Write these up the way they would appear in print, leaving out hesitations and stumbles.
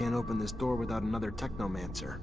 can't open this door without another Technomancer.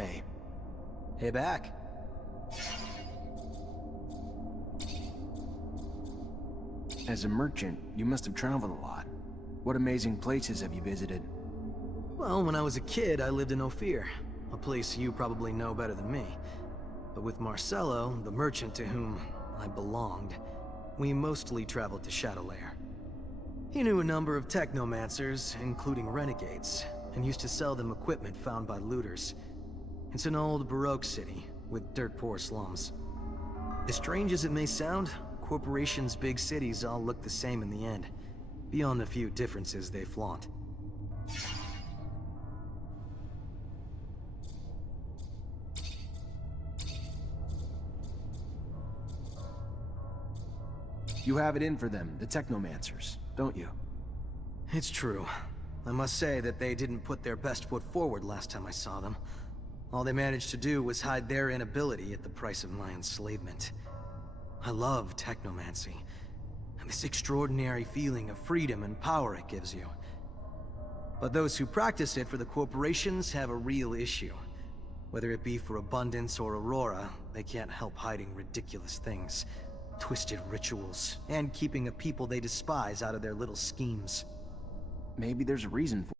hey. Hey back. As a merchant, you must have traveled a lot. What amazing places have you visited? Well, when I was a kid, I lived in Ophir, a place you probably know better than me. But with Marcello, the merchant to whom I belonged, we mostly traveled to Shadowlair. He knew a number of Technomancers, including renegades, and used to sell them equipment found by looters. It's an old Baroque city, with dirt-poor slums. As strange as it may sound, corporations' big cities all look the same in the end, beyond the few differences they flaunt. You have it in for them, the Technomancers, don't you? It's true. I must say that they didn't put their best foot forward last time I saw them. All they managed to do was hide their inability at the price of my enslavement. I love technomancy, and this extraordinary feeling of freedom and power it gives you. But those who practice it for the corporations have a real issue. Whether it be for Abundance or Aurora, they can't help hiding ridiculous things. Twisted rituals, and keeping a people they despise out of their little schemes. Maybe there's a reason for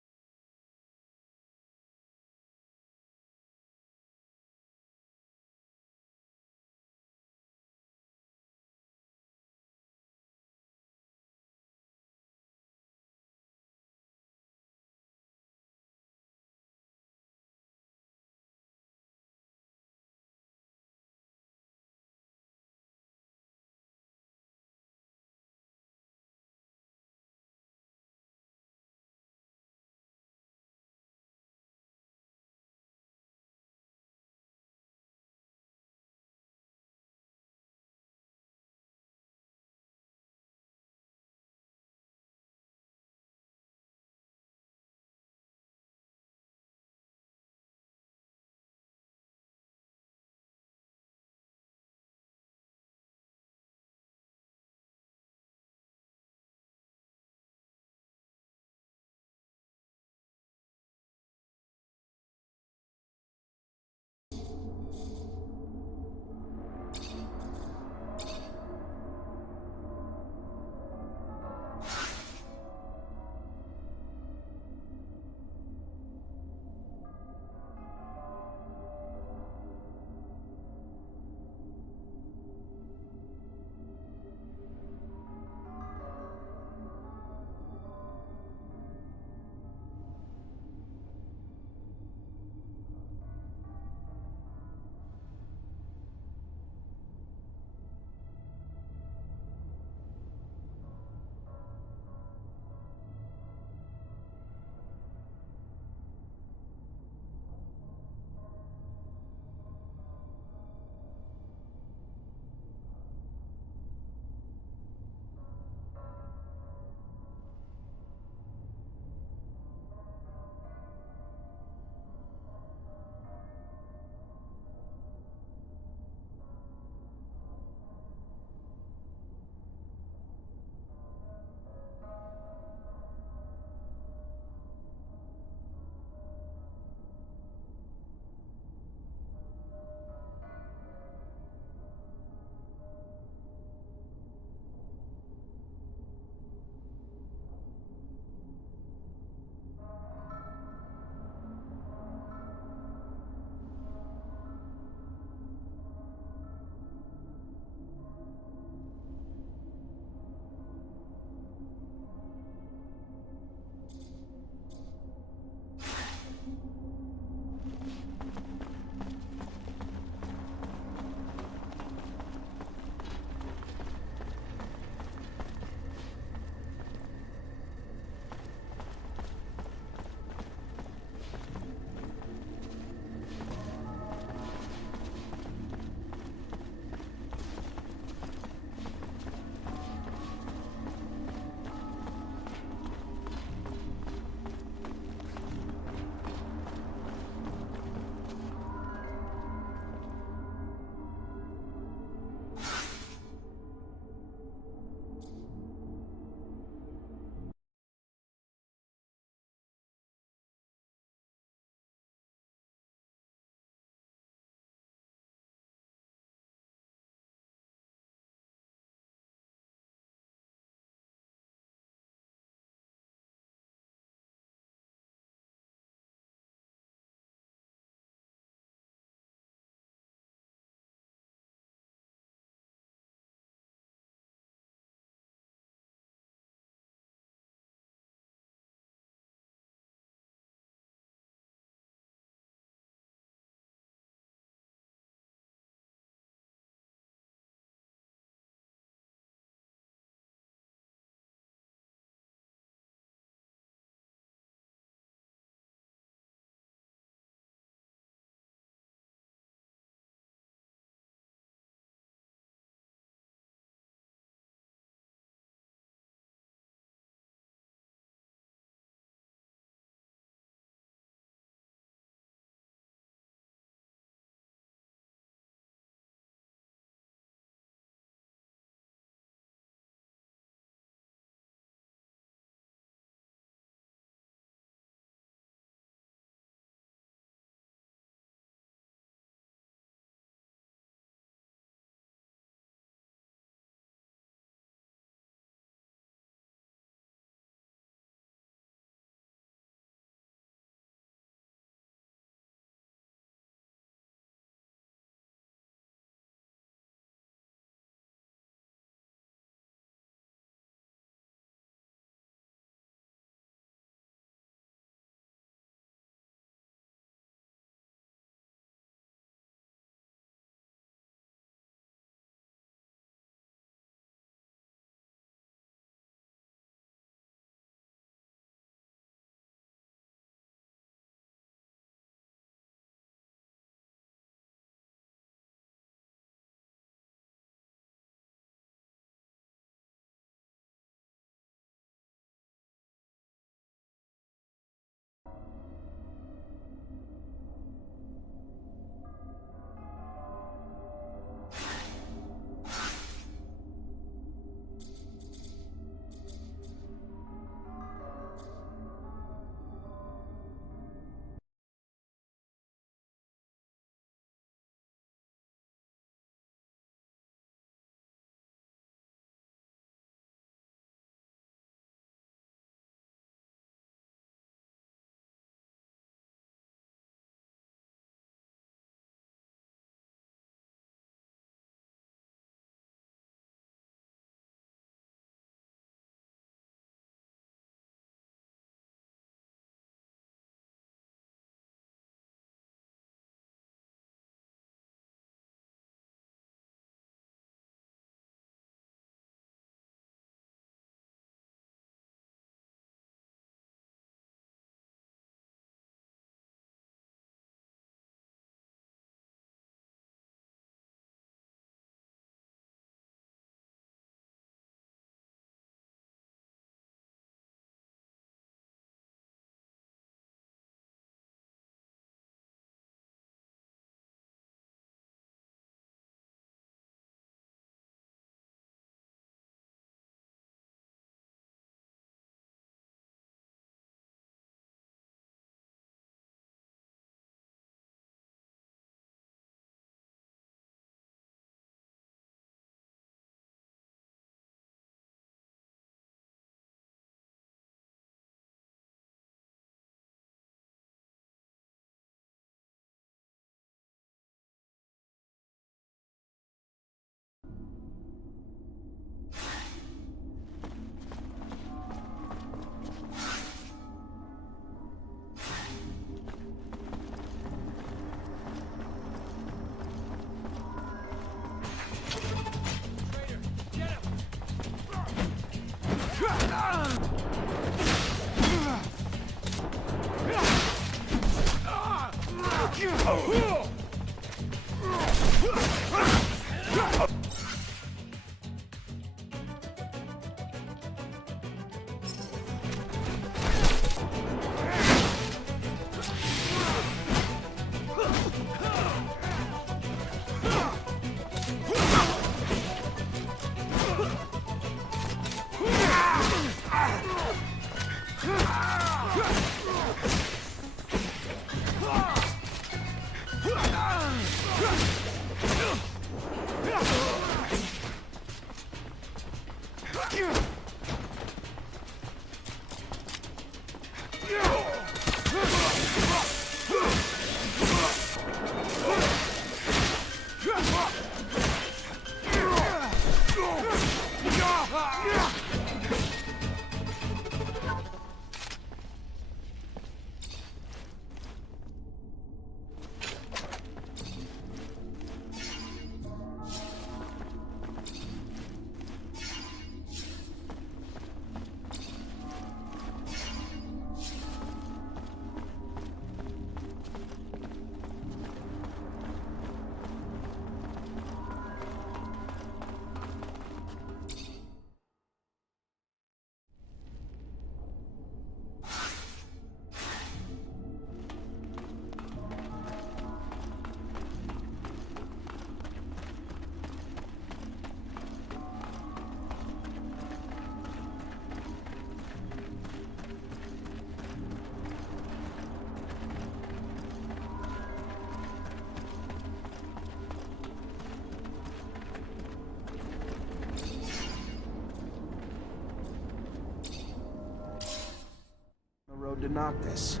The road to Noctis.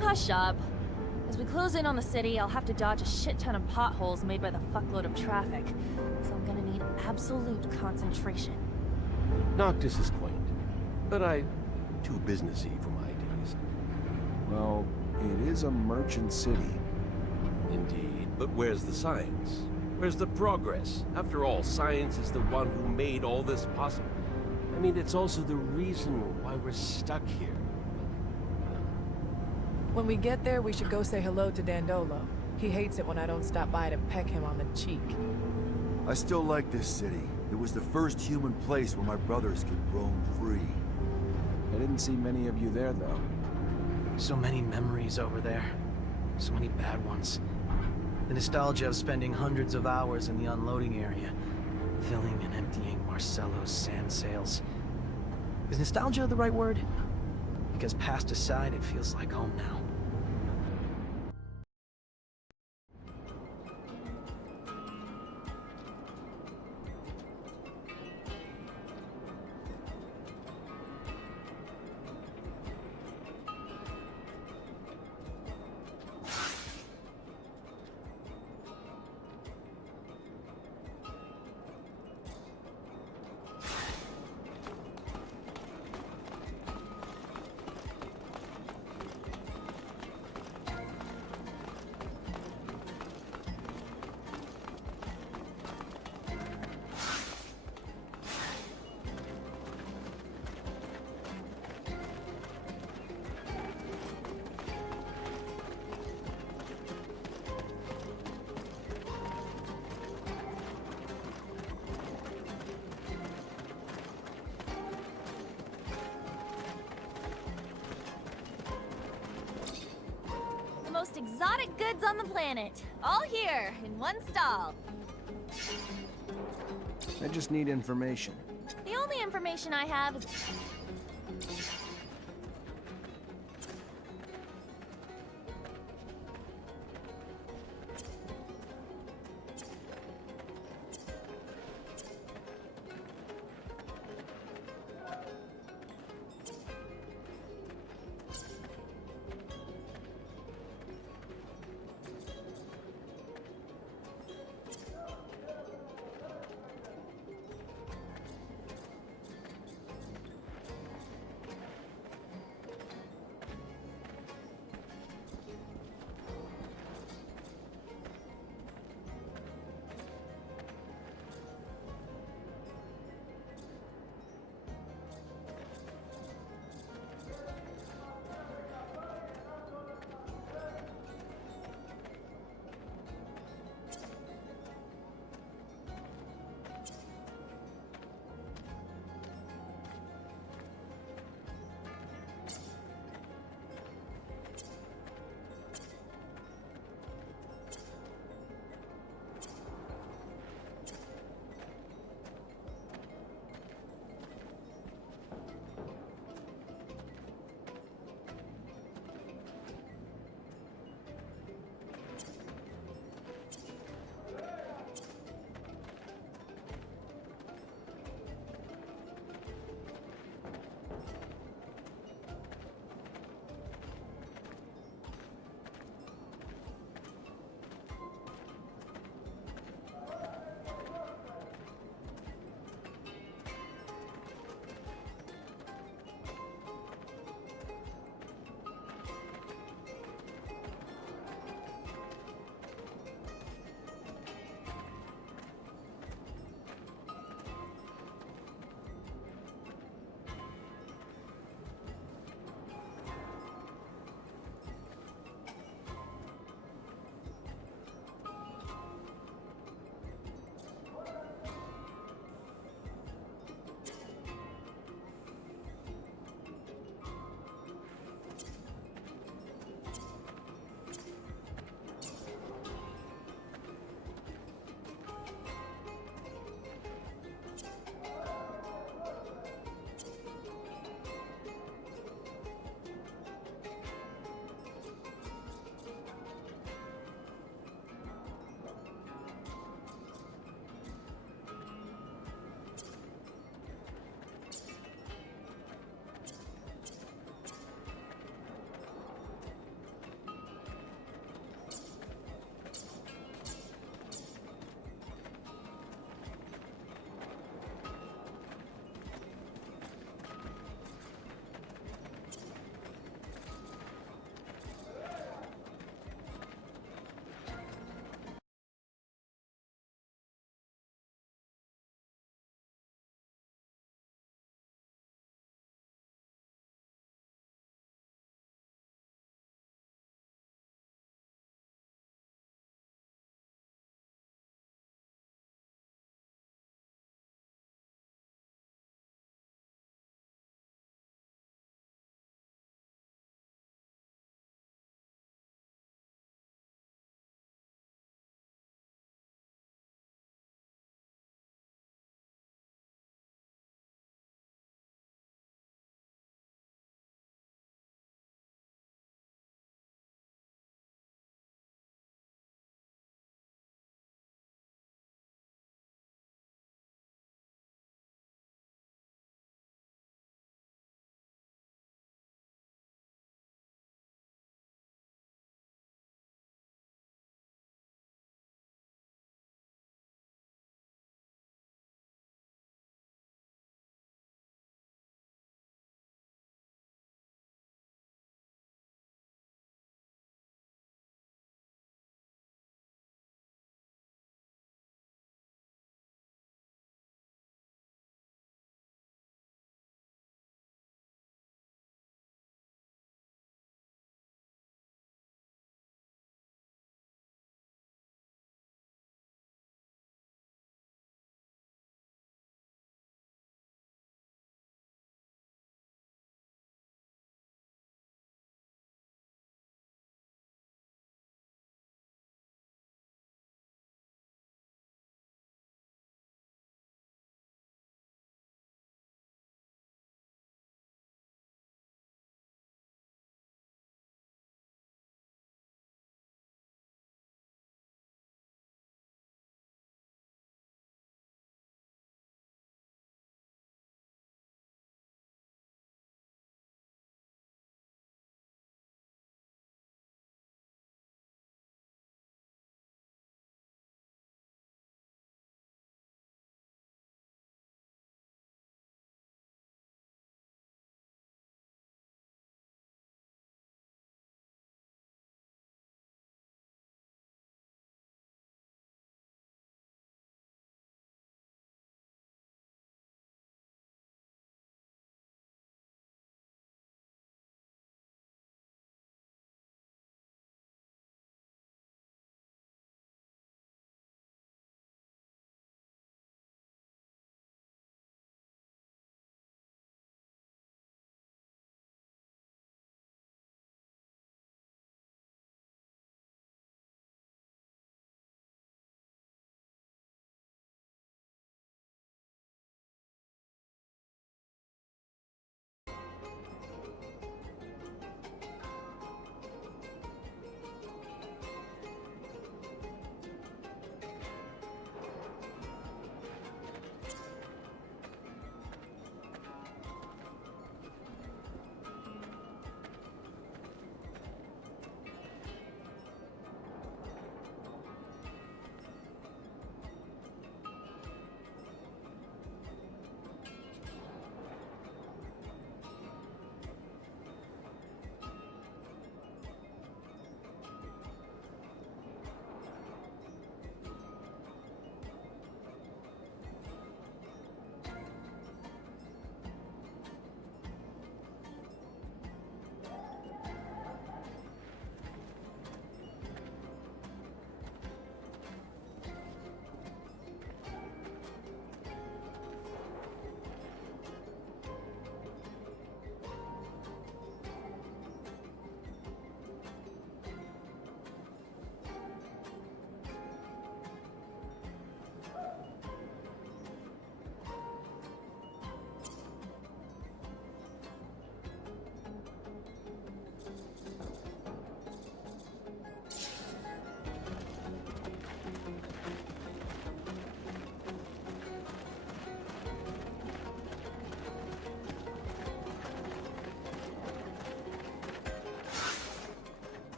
Hush up. As we close in on the city, I'll have to dodge a shit ton of potholes made by the fuckload of traffic. So I'm gonna need absolute concentration. Noctis is quaint, but too businessy for my taste. Well, it is a merchant city. Indeed, but where's the science? Where's the progress? After all, science is the one who made all this possible. I mean, it's also the reason why we're stuck here. When we get there, we should go say hello to Dandolo. He hates it when I don't stop by to peck him on the cheek. I still like this city. It was the first human place where my brothers could roam free. I didn't see many of you there, though. So many memories over there. So many bad ones. The nostalgia of spending hundreds of hours in the unloading area, filling and emptying Marcello's sand sails. Is nostalgia the right word? Because past aside, it feels like home now. The most exotic goods on the planet. All here, in one stall. I just need information. The only information I have is...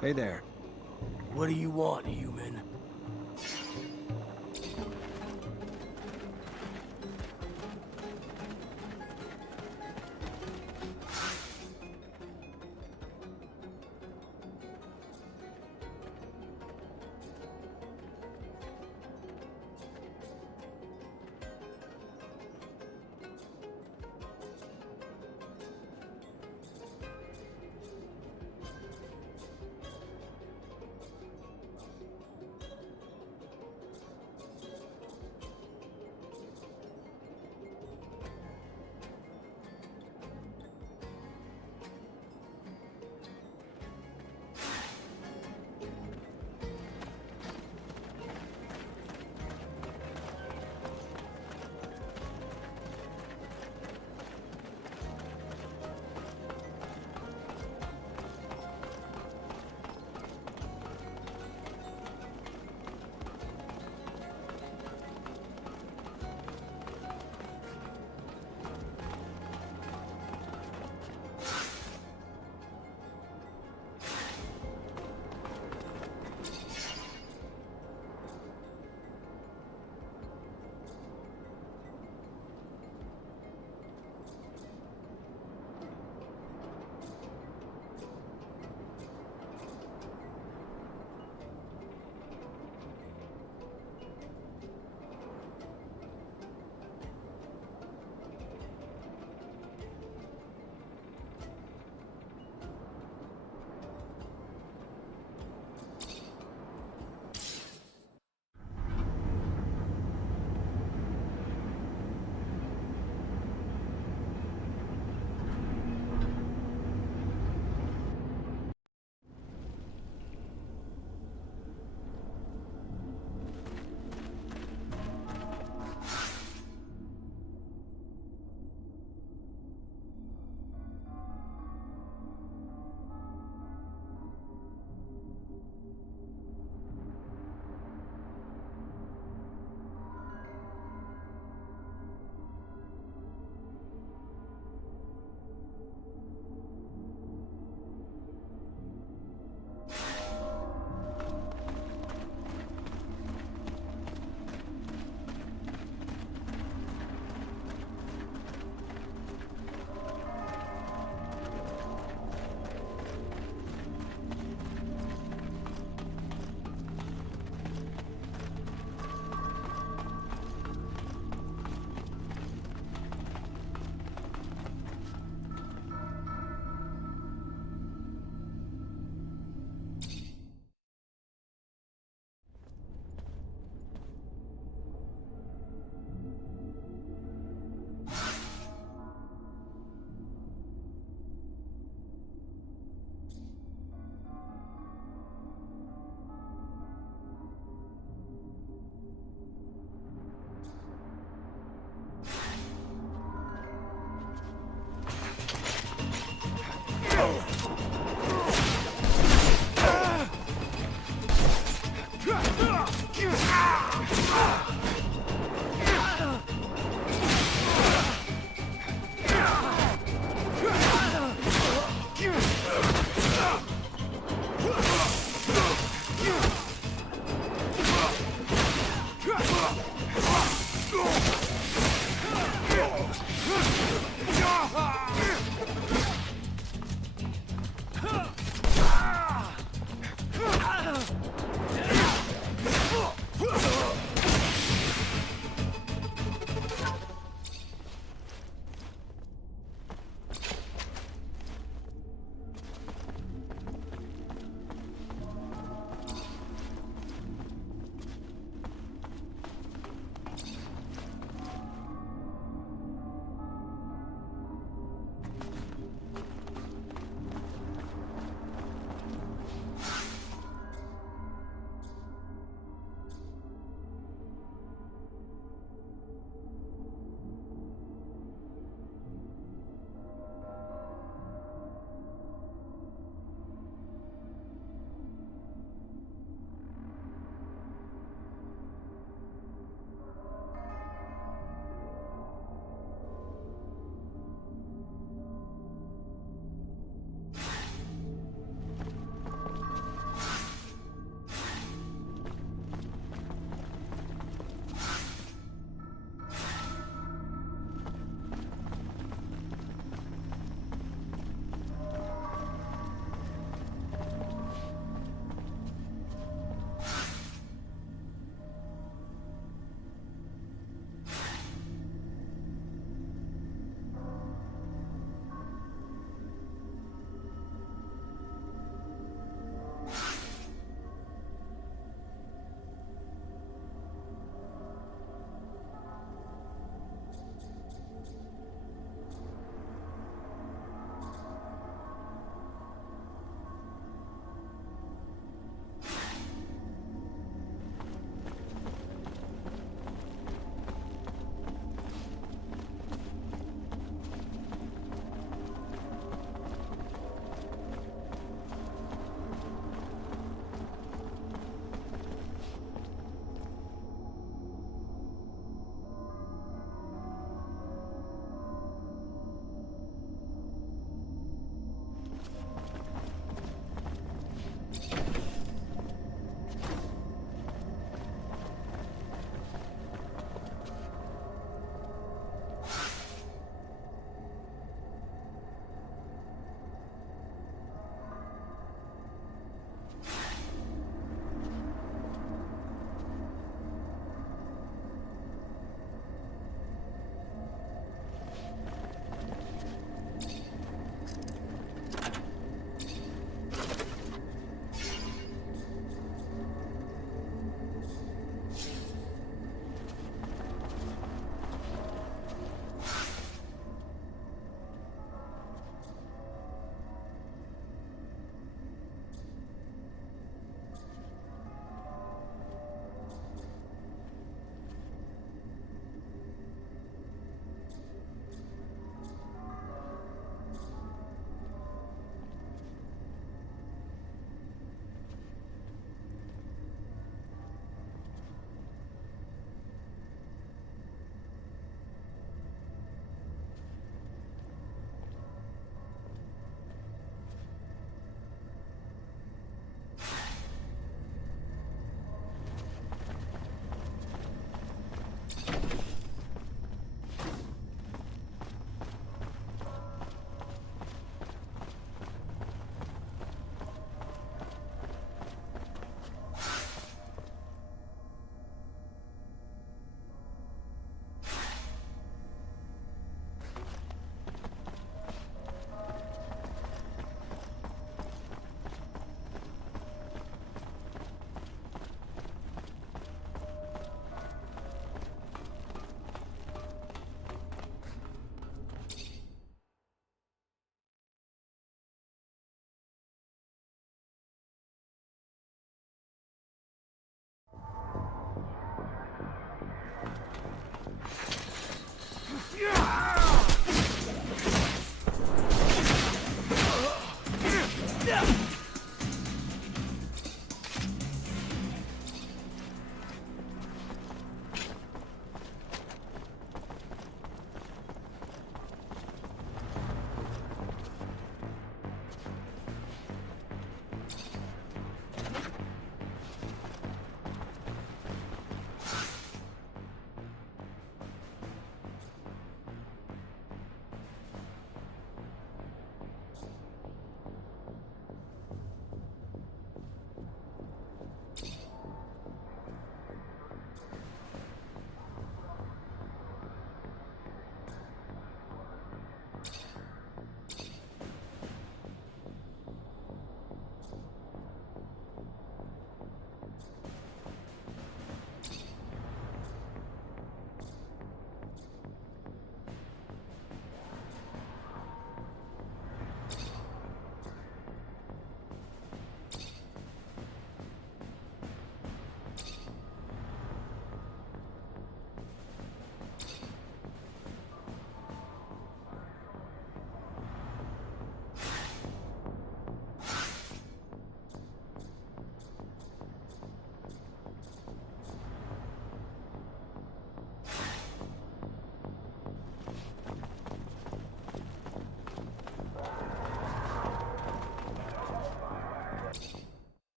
Hey there. What do you want, human?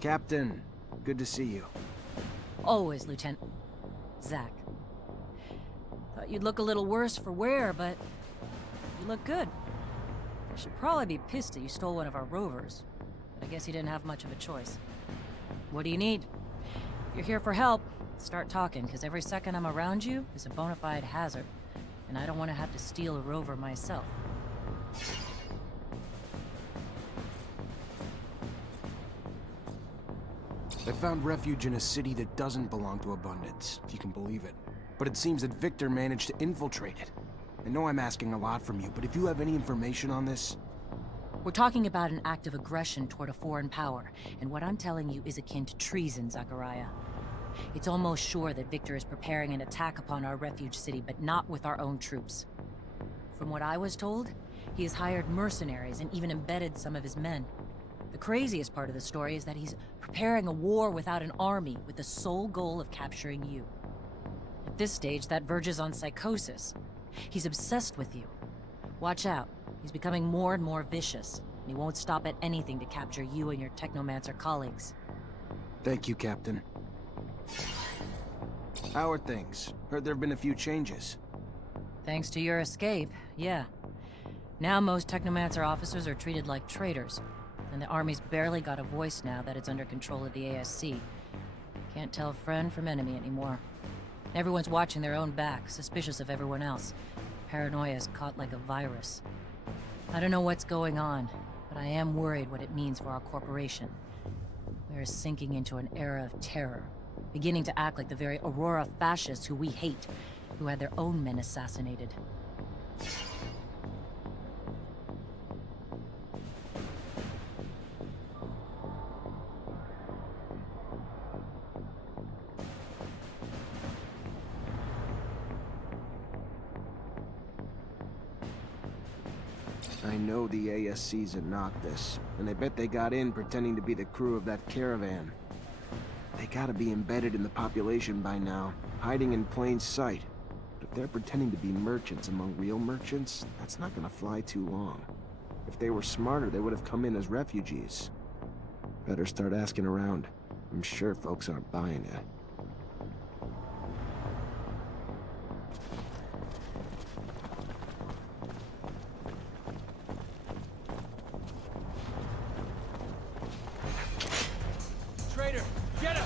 Captain, good to see you. Always, Lieutenant. Zach. Thought you'd look a little worse for wear, but you look good. I should probably be pissed that you stole one of our rovers, but I guess you didn't have much of a choice. What do you need? If you're here for help, start talking, because every second I'm around you is a bona fide hazard, and I don't want to have to steal a rover myself. I found refuge in a city that doesn't belong to Abundance, if you can believe it. But it seems that Victor managed to infiltrate it. I know I'm asking a lot from you, but if you have any information on this... We're talking about an act of aggression toward a foreign power, and what I'm telling you is akin to treason, Zachariah. It's almost sure that Victor is preparing an attack upon our refuge city, but not with our own troops. From what I was told, he has hired mercenaries and even embedded some of his men. The craziest part of the story is that he's preparing a war without an army, with the sole goal of capturing you. At this stage, that verges on psychosis. He's obsessed with you. Watch out. He's becoming more and more vicious, and he won't stop at anything to capture you and your Technomancer colleagues. Thank you, Captain. How are things? Heard there have been a few changes. Thanks to your escape, yeah. Now most Technomancer officers are treated like traitors, and the Army's barely got a voice now that it's under control of the ASC. Can't tell friend from enemy anymore. Everyone's watching their own back, suspicious of everyone else. Paranoia's caught like a virus. I don't know what's going on, but I am worried what it means for our corporation. We're sinking into an era of terror, beginning to act like the very Aurora fascists who we hate, who had their own men assassinated. I know the ASC's in Noctis, and I bet they got in pretending to be the crew of that caravan. They gotta be embedded in the population by now, hiding in plain sight. But if they're pretending to be merchants among real merchants, that's not gonna fly too long. If they were smarter, they would have come in as refugees. Better start asking around. I'm sure folks aren't buying it. Traitor, get him!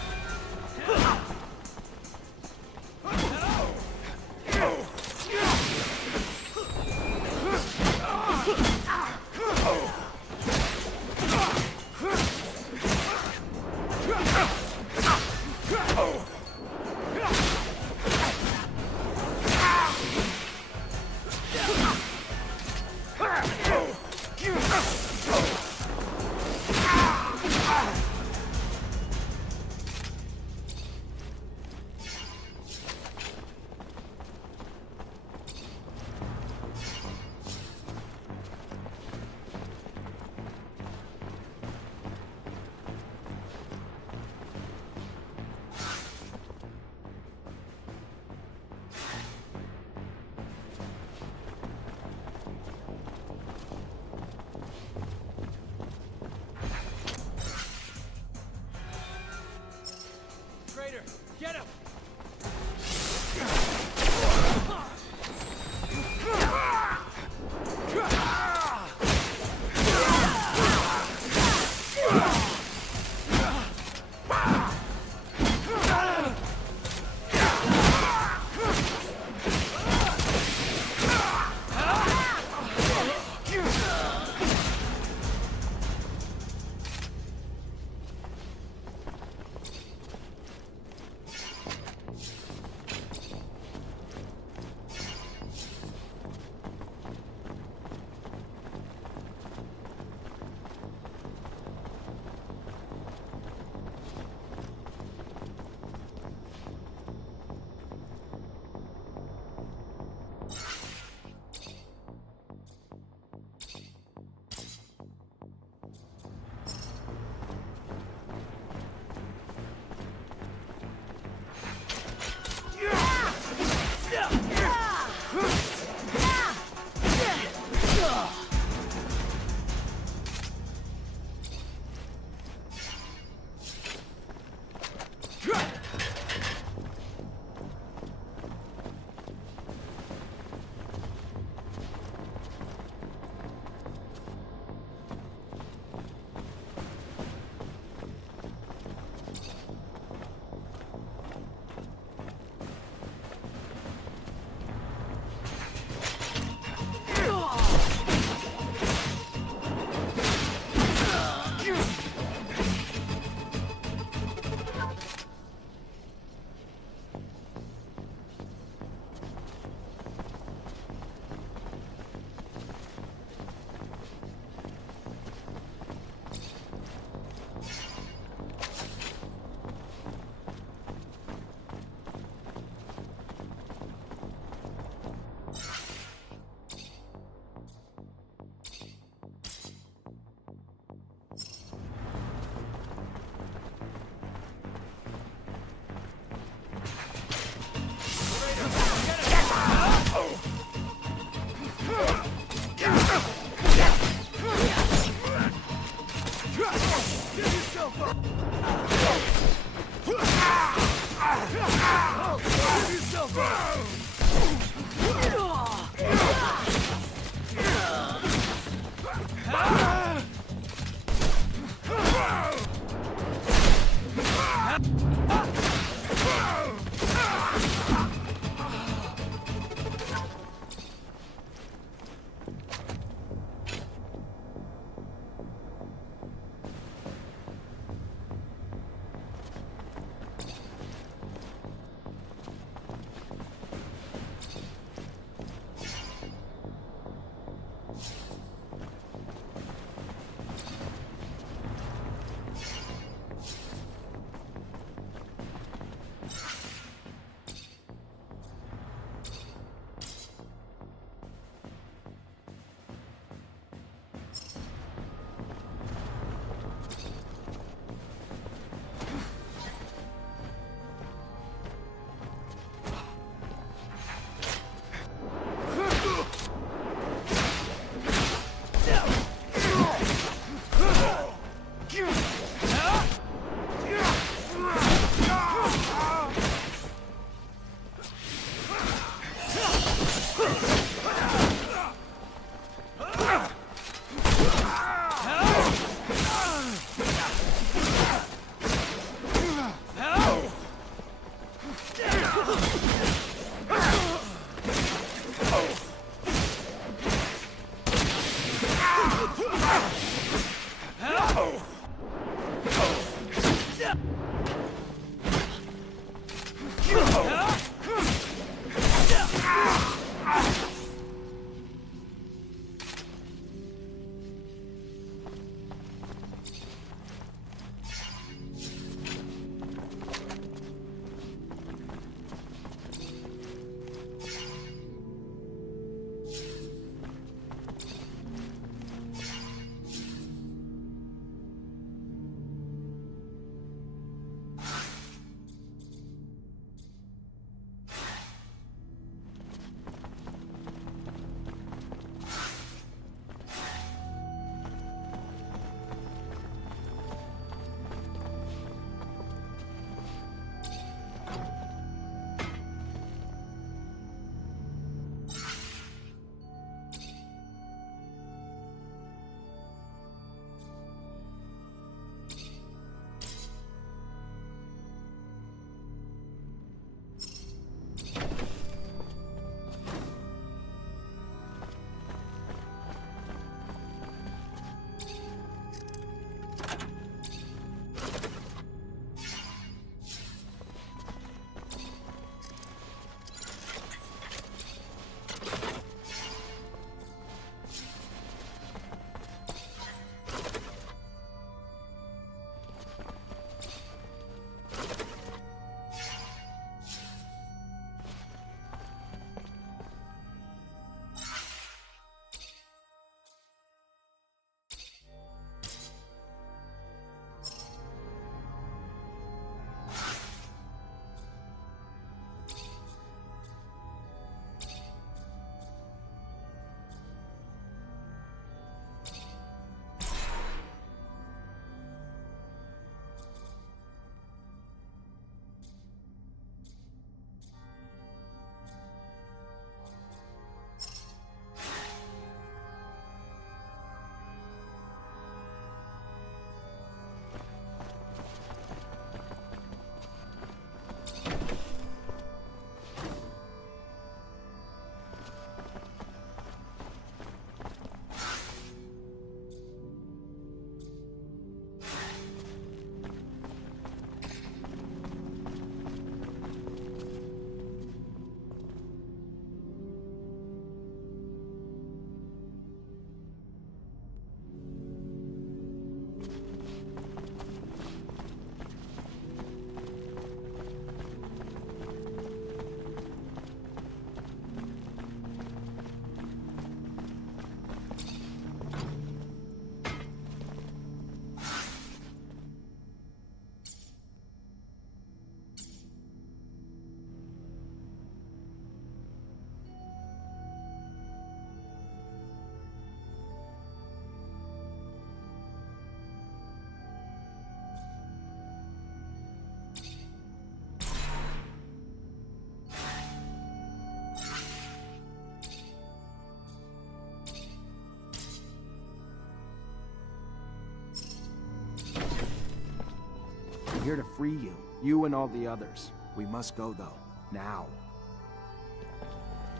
here to free you. You and all the others. We must go, though. Now.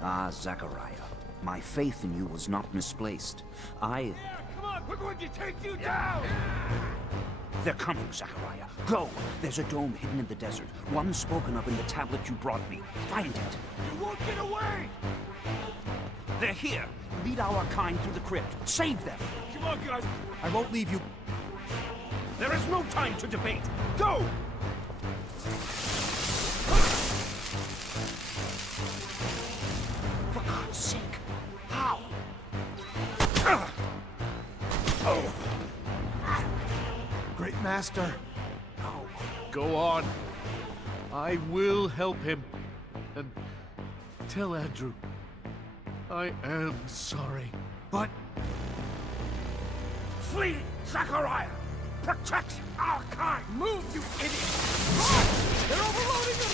Ah, Zachariah. My faith in you was not misplaced. Yeah, come on, we're going to take you down! They're coming, Zachariah. Go! There's a dome hidden in the desert. One spoken of in the tablet you brought me. Find it. You won't get away! They're here. Lead our kind through the crypt. Save them. Come on, guys! I won't leave you. There is no time to debate. Go! For God's sake. How? Great Master. Go on. I will help him. And tell Andrew, I am sorry. But Flee, Zachariah! Protect our kind! Move, you idiot! They're overloading them!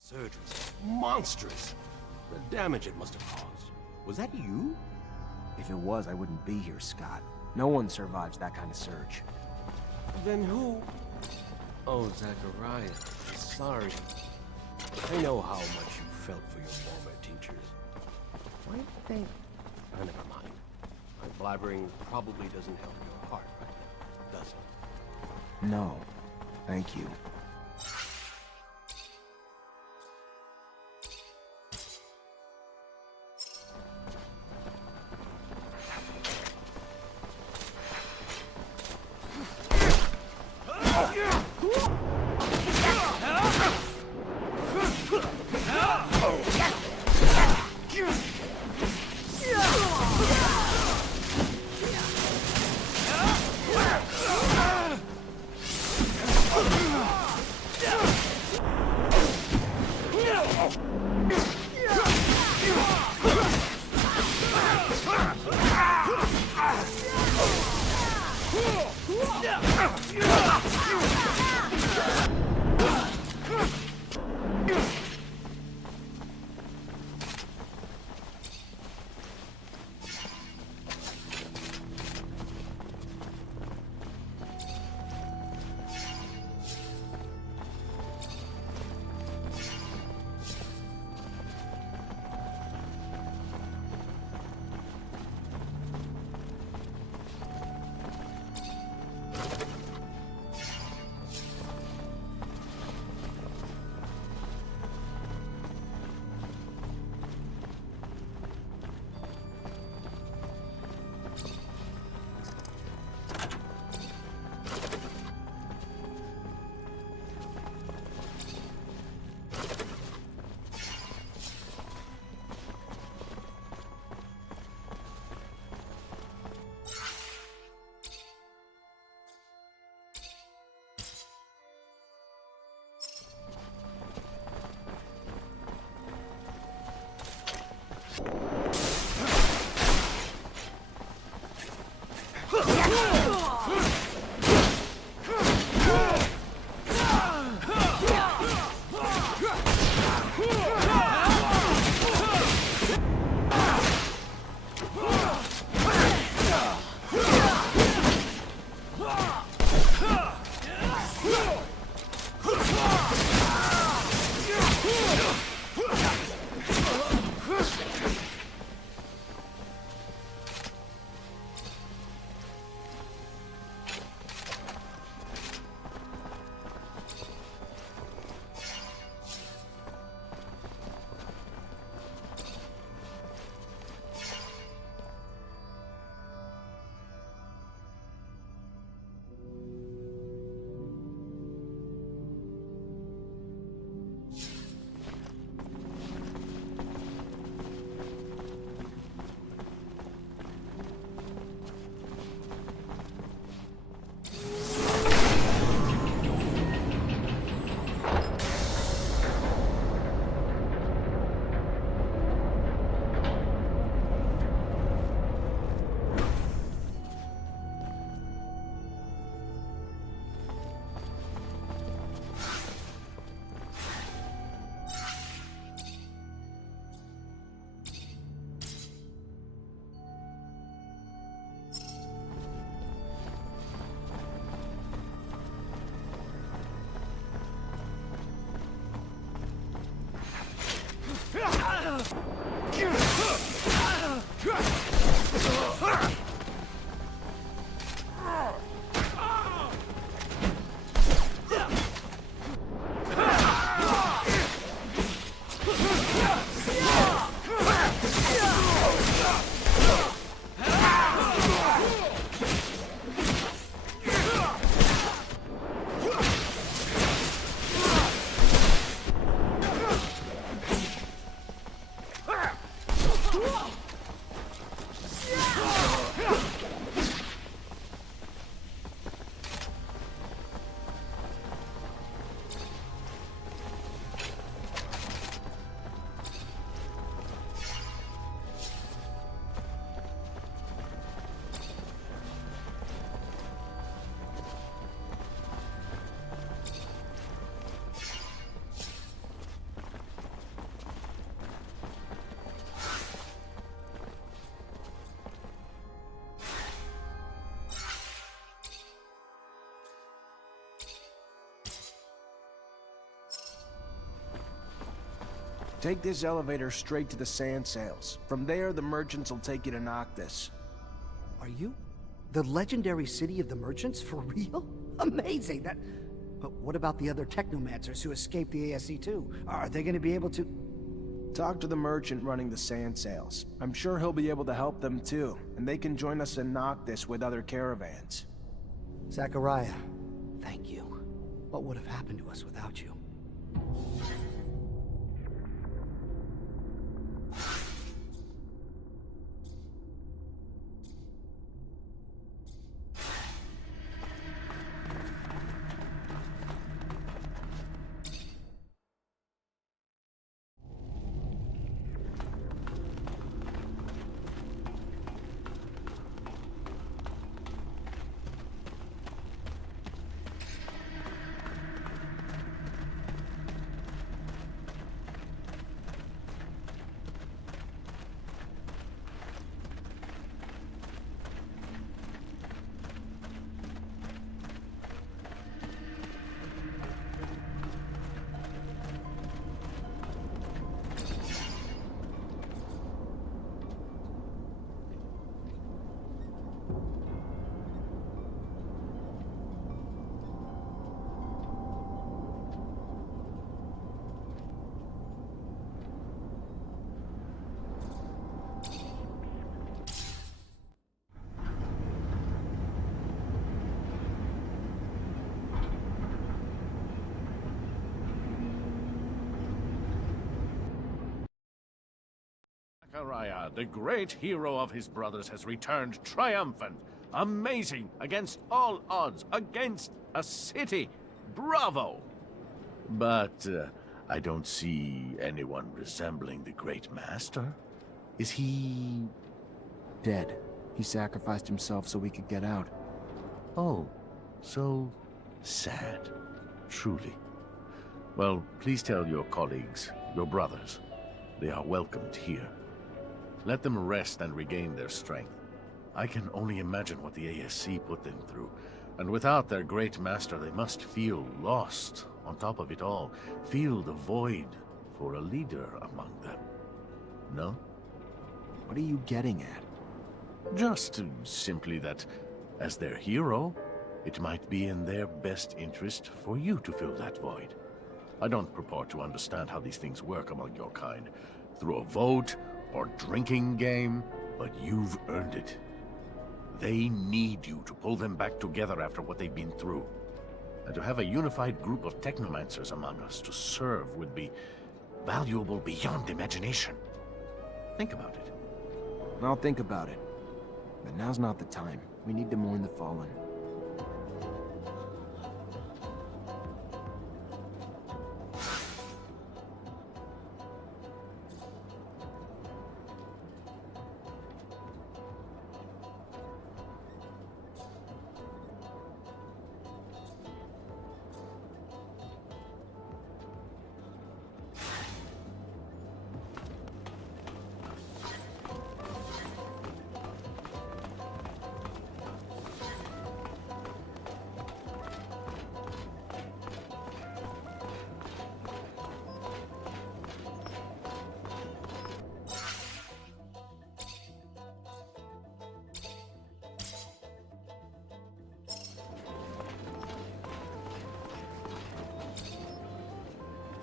Surge was monstrous. The damage it must have caused. Was that you? If it was, I wouldn't be here, Scott. No one survives that kind of surge. Then who? Oh, Zachariah. Sorry. I know how much you felt for your former teachers. Why did they... Oh, never mind. My blabbering probably doesn't help your heart right now, does it? No. Thank you. Take this elevator straight to the sand sails. From there, the merchants will take you to Noctis. Are you the legendary city of the merchants for real? Amazing. But what about the other Technomancers who escaped the ASC too? Are they going to be able to... Talk to the merchant running the sand sails. I'm sure he'll be able to help them too, and they can join us in Noctis with other caravans. Zachariah, thank you. What would have happened to us without you? Zachariah, the great hero of his brothers, has returned triumphant. Amazing, against all odds, against a city. Bravo! But I don't see anyone resembling the great master. Is he... Dead. He sacrificed himself so we could get out. Oh, so sad. Truly. Well, please tell your colleagues, your brothers, they are welcomed here. Let them rest and regain their strength. I can only imagine what the ASC put them through, and without their great master they must feel lost. On top of it all, feel the void for a leader among them. No? What are you getting at? Just simply that, as their hero, it might be in their best interest for you to fill that void. I don't purport to understand how these things work among your kind, through a vote or drinking game, but you've earned it. They need you to pull them back together after what they've been through. And to have a unified group of Technomancers among us to serve would be valuable beyond imagination. Think about it. I'll think about it. But now's not the time. We need to mourn the fallen.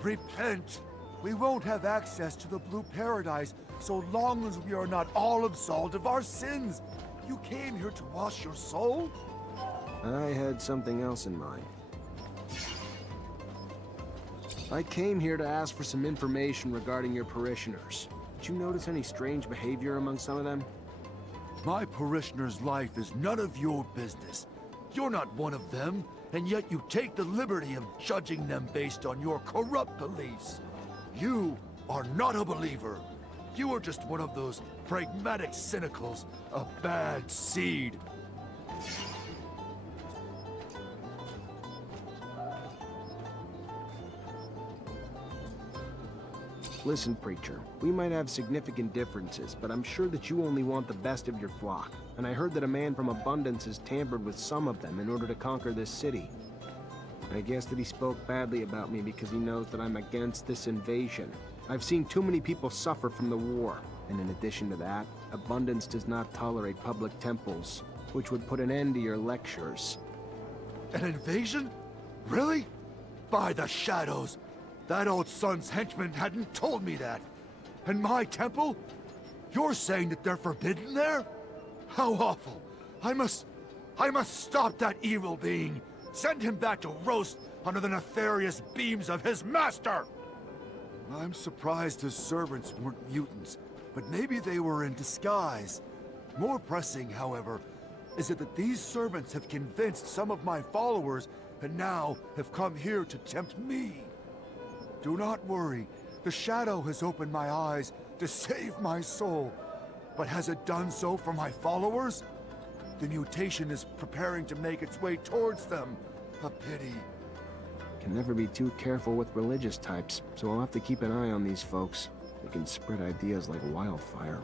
Repent! We won't have access to the Blue Paradise so long as we are not all absolved of our sins. You came here to wash your soul? I had something else in mind. I came here to ask for some information regarding your parishioners. Did you notice any strange behavior among some of them? My parishioner's life is none of your business. You're not one of them, and yet you take the liberty of judging them based on your corrupt beliefs. You are not a believer. You are just one of those pragmatic cynicals, a bad seed. Listen, preacher, we might have significant differences, but I'm sure that you only want the best of your flock. And I heard that a man from Abundance has tampered with some of them in order to conquer this city. I guess that he spoke badly about me because he knows that I'm against this invasion. I've seen too many people suffer from the war, and in addition to that, Abundance does not tolerate public temples, which would put an end to your lectures. An invasion? Really? By the shadows! That old son's henchman hadn't told me that. And my temple? You're saying that they're forbidden there? How awful! I must stop that evil being! Send him back to roast under the nefarious beams of his master! I'm surprised his servants weren't mutants, but maybe they were in disguise. More pressing, however, is it that these servants have convinced some of my followers and now have come here to tempt me. Do not worry. The shadow has opened my eyes to save my soul. But has it done so for my followers? The mutation is preparing to make its way towards them. A pity. Can never be too careful with religious types, so I'll have to keep an eye on these folks. They can spread ideas like wildfire.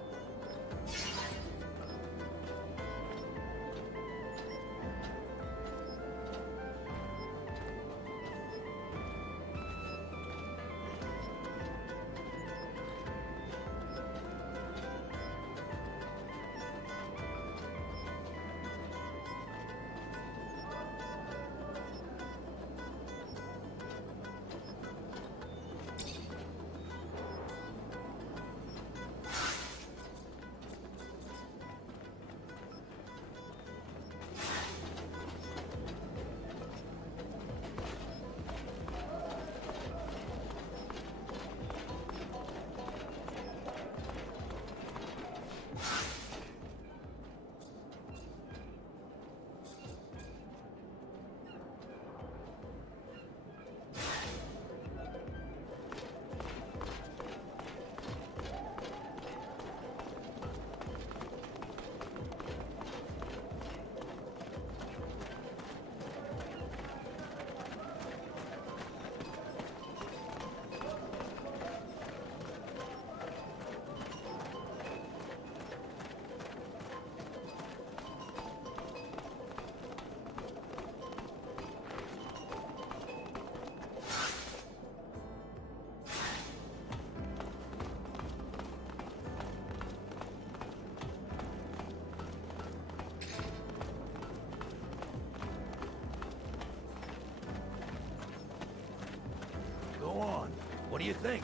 Go on. What do you think?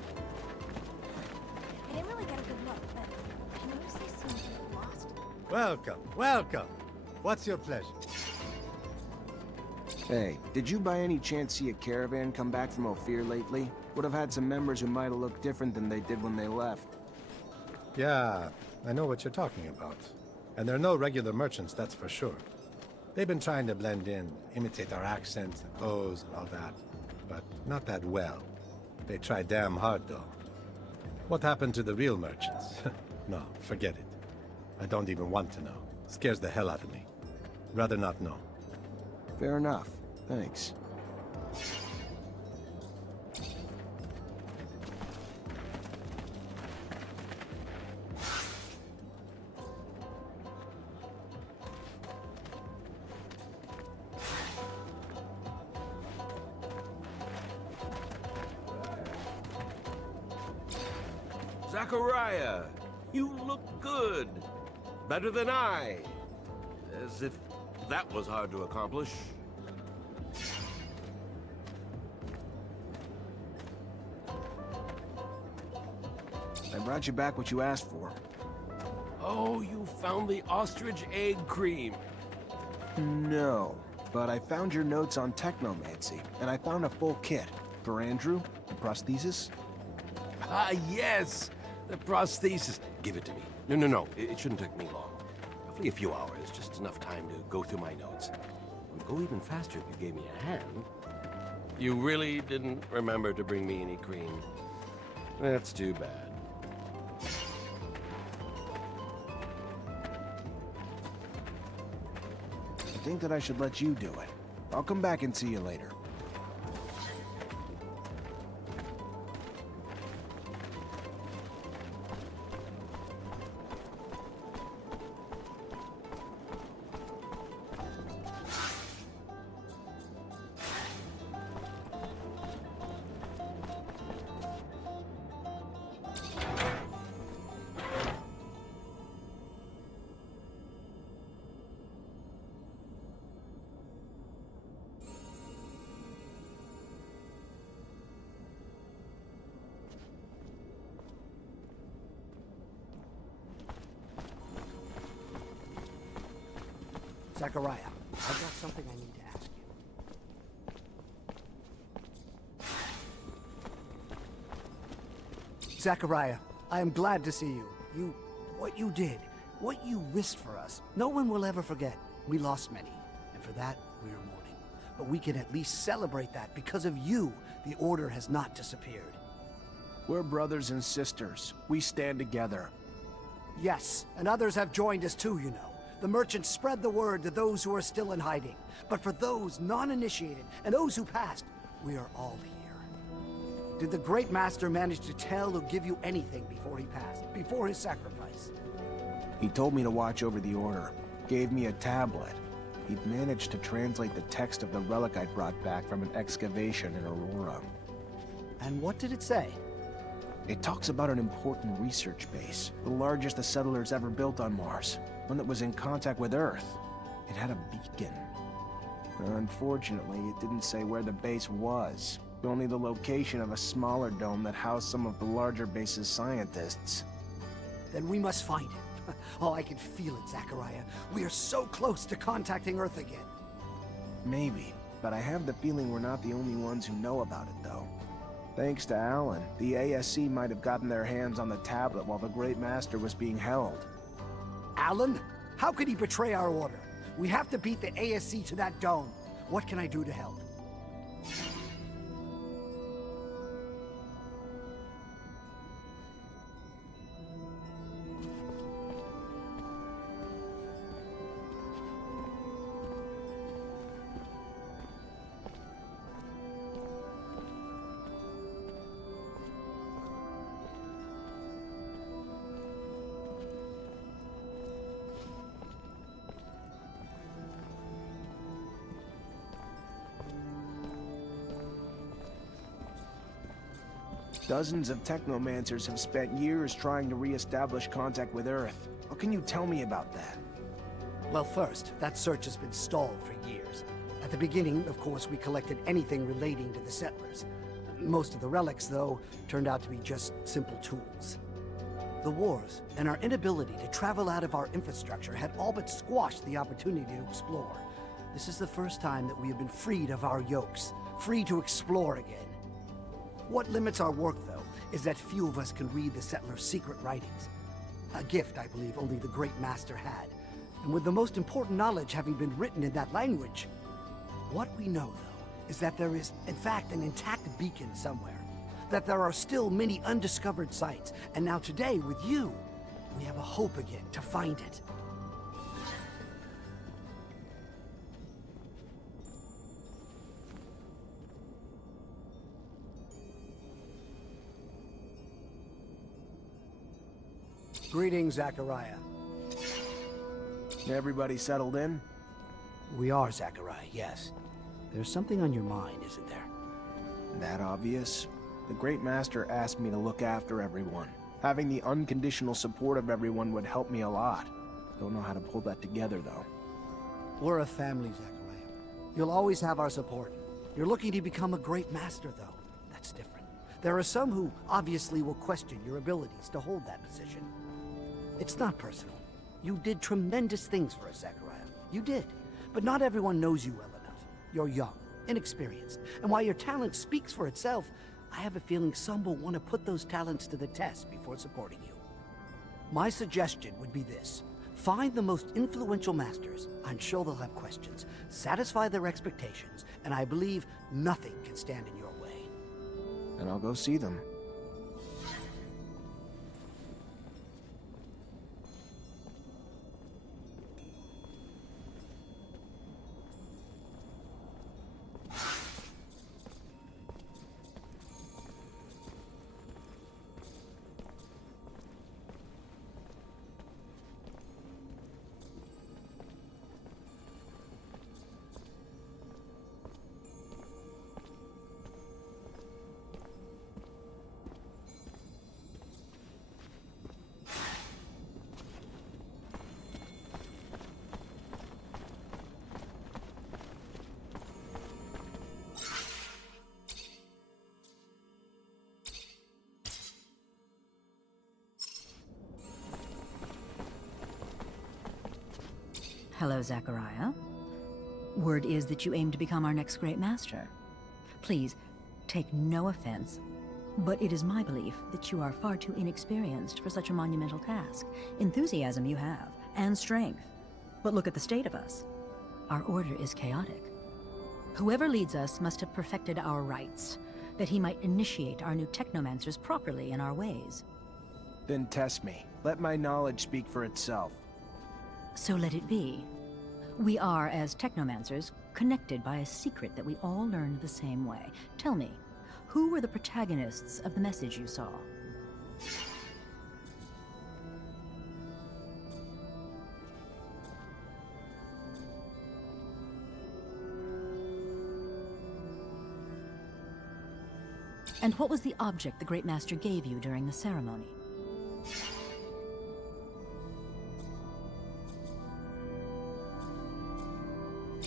I didn't really get a good look, but I noticed they seemed a bit lost. Welcome, welcome. What's your pleasure? Hey, did you by any chance see a caravan come back from Ophir lately? Would have had some members who might have looked different than they did when they left. Yeah, I know what you're talking about. And they're no regular merchants, that's for sure. They've been trying to blend in, imitate our accents and pose and all that. But not that well. They try damn hard, though. What happened to the real merchants? No, forget it. I don't even want to know. Scares the hell out of me. Rather not know. Fair enough. Thanks. Zachariah, you look good. Better than I. As if that was hard to accomplish. I brought you back what you asked for. Oh, you found the ostrich egg cream. No, but I found your notes on Technomancy, and I found a full kit. For Andrew, the prosthesis. Ah, yes! The prosthesis. Give it to me. No. It shouldn't take me long. Roughly a few hours, just enough time to go through my notes. It would go even faster if you gave me a hand. You really didn't remember to bring me any cream. That's too bad. I think that I should let you do it. I'll come back and see you later. Zachariah, I've got something I need to ask you. Zachariah, I am glad to see you. What you did, what you risked for us, no one will ever forget. We lost many, and for that, we are mourning. But we can at least celebrate that because of you, the Order has not disappeared. We're brothers and sisters. We stand together. Yes, and others have joined us too, you know. The merchants spread the word to those who are still in hiding. But for those non-initiated and those who passed, we are all here. Did the Great Master manage to tell or give you anything before he passed, before his sacrifice? He told me to watch over the Order. Gave me a tablet. He'd managed to translate the text of the relic I brought back from an excavation in Aurora. And what did it say? It talks about an important research base, the largest the settlers ever built on Mars, one that was in contact with Earth. It had a beacon. Unfortunately, it didn't say where the base was, only the location of a smaller dome that housed some of the larger base's scientists. Then we must find it. Oh, I can feel it, Zachariah. We are so close to contacting Earth again. Maybe, but I have the feeling we're not the only ones who know about it, though. Thanks to Alan, the ASC might have gotten their hands on the tablet while the Great Master was being held. Alan? How could he betray our order? We have to beat the ASC to that dome. What can I do to help? Dozens of Technomancers have spent years trying to re-establish contact with Earth. What can you tell me about that? Well, first, that search has been stalled for years. At the beginning, of course, we collected anything relating to the settlers. Most of the relics, though, turned out to be just simple tools. The wars and our inability to travel out of our infrastructure had all but squashed the opportunity to explore. This is the first time that we have been freed of our yokes, free to explore again. What limits our work, though, is that few of us can read the settlers' secret writings. A gift, I believe, only the Great Master had. And with the most important knowledge having been written in that language, what we know, though, is that there is, in fact, an intact beacon somewhere. That there are still many undiscovered sites. And now today, with you, we have a hope again to find it. Greetings, Zachariah. Everybody settled in? We are, Zachariah, yes. There's something on your mind, isn't there? That obvious? The Great Master asked me to look after everyone. Having the unconditional support of everyone would help me a lot. Don't know how to pull that together, though. We're a family, Zachariah. You'll always have our support. You're looking to become a Great Master, though. That's different. There are some who obviously will question your abilities to hold that position. It's not personal. You did tremendous things for us, Zachariah. You did. But not everyone knows you well enough. You're young, inexperienced, and while your talent speaks for itself, I have a feeling some will want to put those talents to the test before supporting you. My suggestion would be this. Find the most influential masters. I'm sure they'll have questions. Satisfy their expectations, and I believe nothing can stand in your way. And I'll go see them. Hello, Zachariah. Word is that you aim to become our next great master. Please, take no offense, but it is my belief that you are far too inexperienced for such a monumental task. Enthusiasm you have, and strength. But look at the state of us. Our order is chaotic. Whoever leads us must have perfected our rites, that he might initiate our new Technomancers properly in our ways. Then test me. Let my knowledge speak for itself. So let it be. We are, as Technomancers, connected by a secret that we all learned the same way. Tell me, who were the protagonists of the message you saw? And what was the object the Great Master gave you during the ceremony?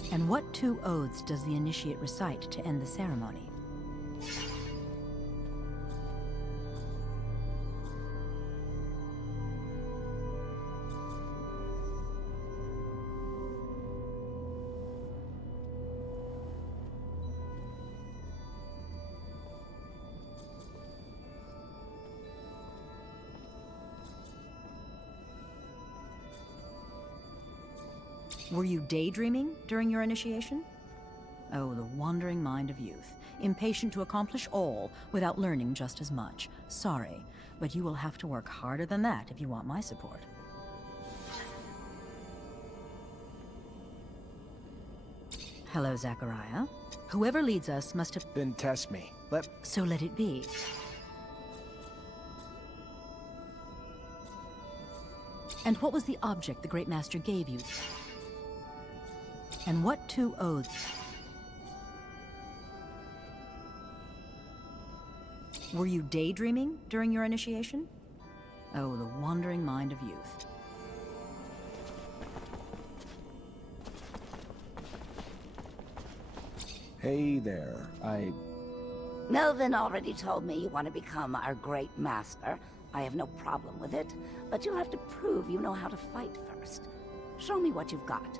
And what two oaths does the initiate recite to end the ceremony? Were you daydreaming during your initiation? Oh, the wandering mind of youth, impatient to accomplish all without learning just as much. Sorry, but you will have to work harder than that if you want my support. Hello, Zachariah. Whoever leads us must have... Then test me. So let it be. And what was the object the Great Master gave you? And what two oaths? Were you daydreaming during your initiation? Oh, the wandering mind of youth. Hey there. Melvin already told me you want to become our great master. I have no problem with it, but you'll have to prove you know how to fight first. Show me what you've got.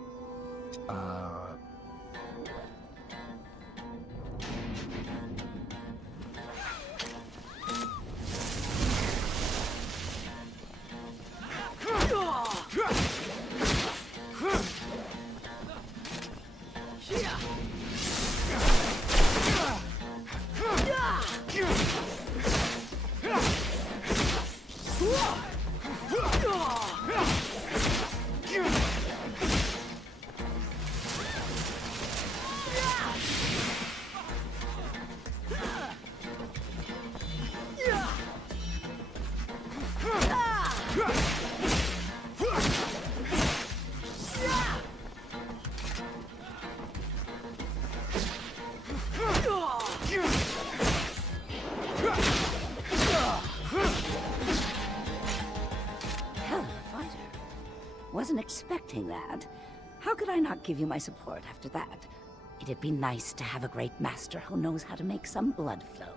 Wasn't expecting that. How could I not give you my support after that? It'd be nice to have a great master who knows how to make some blood flow.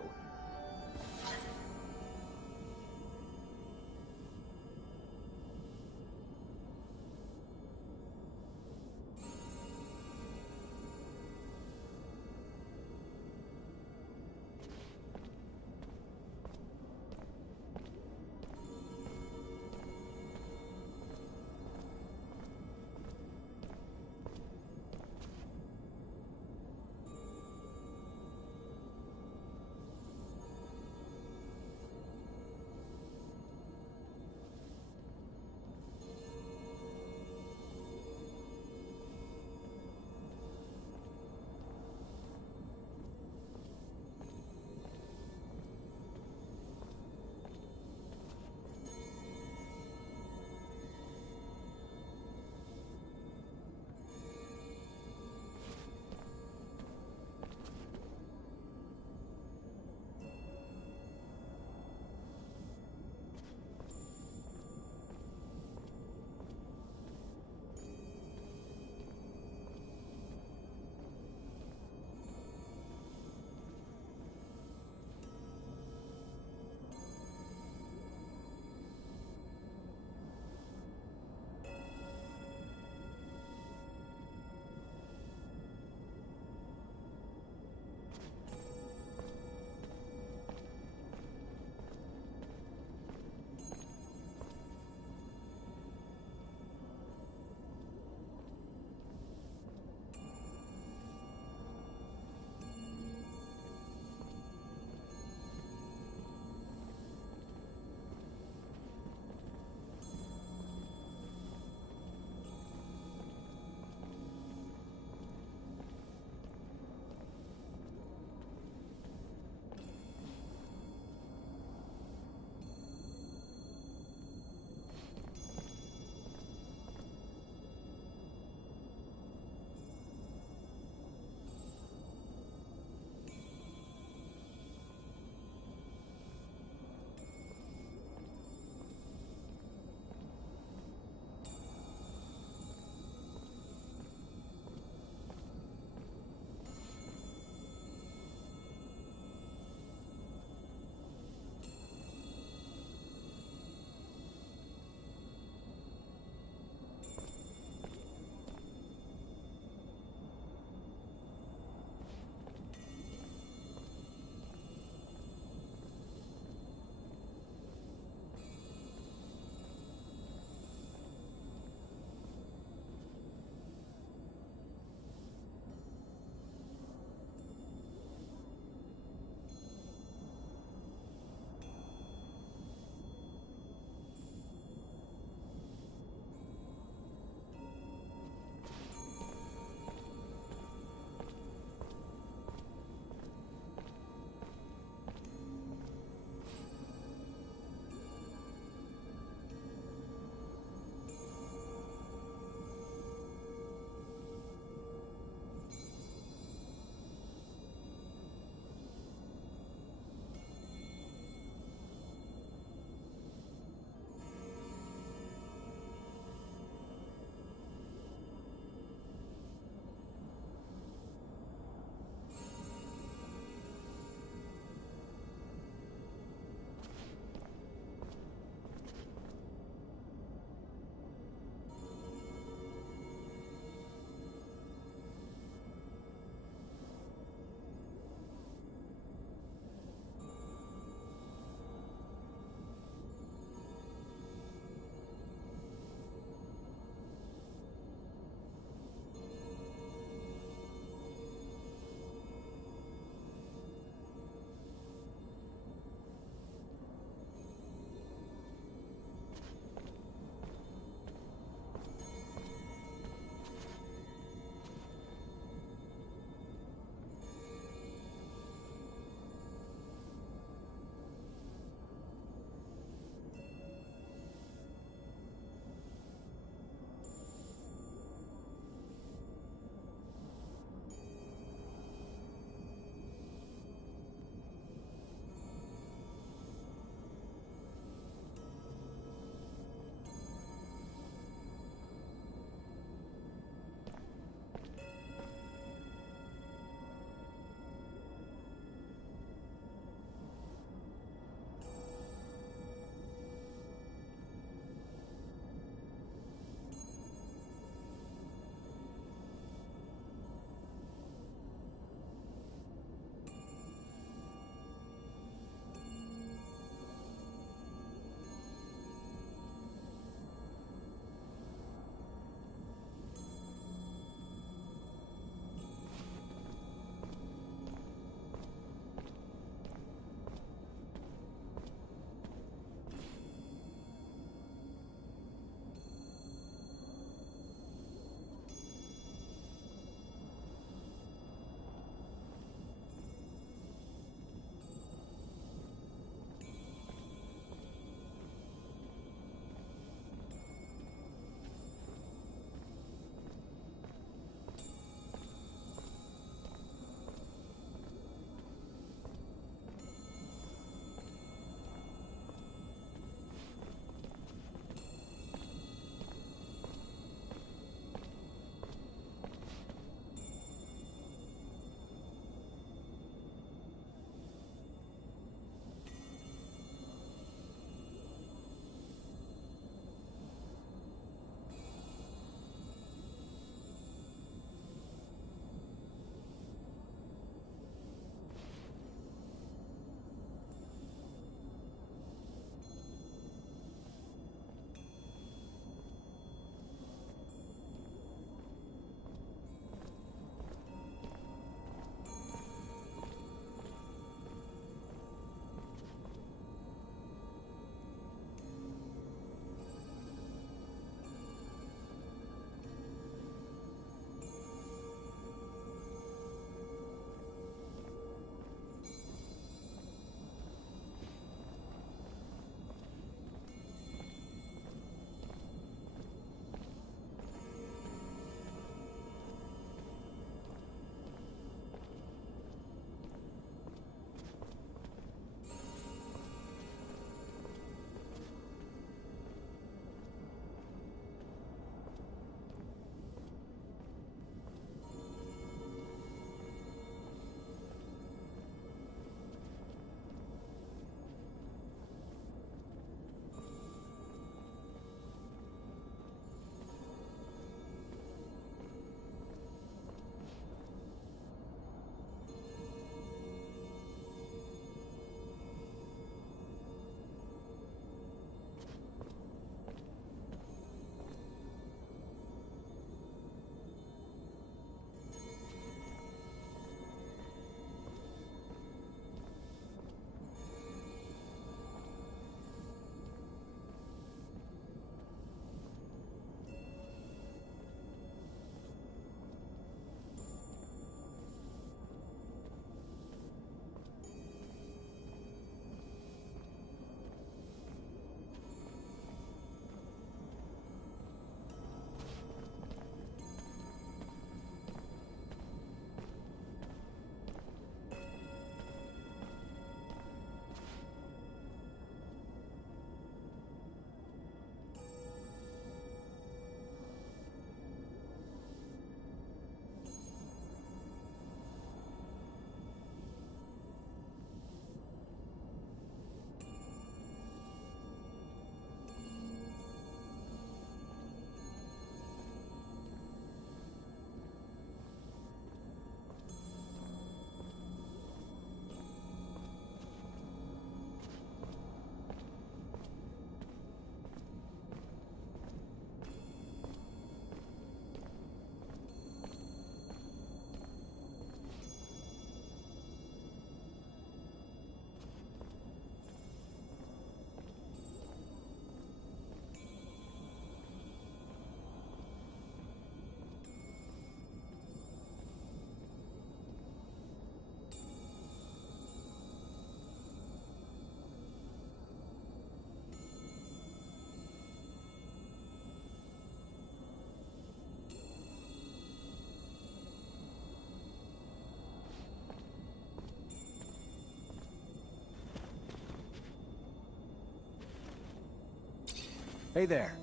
Hey there.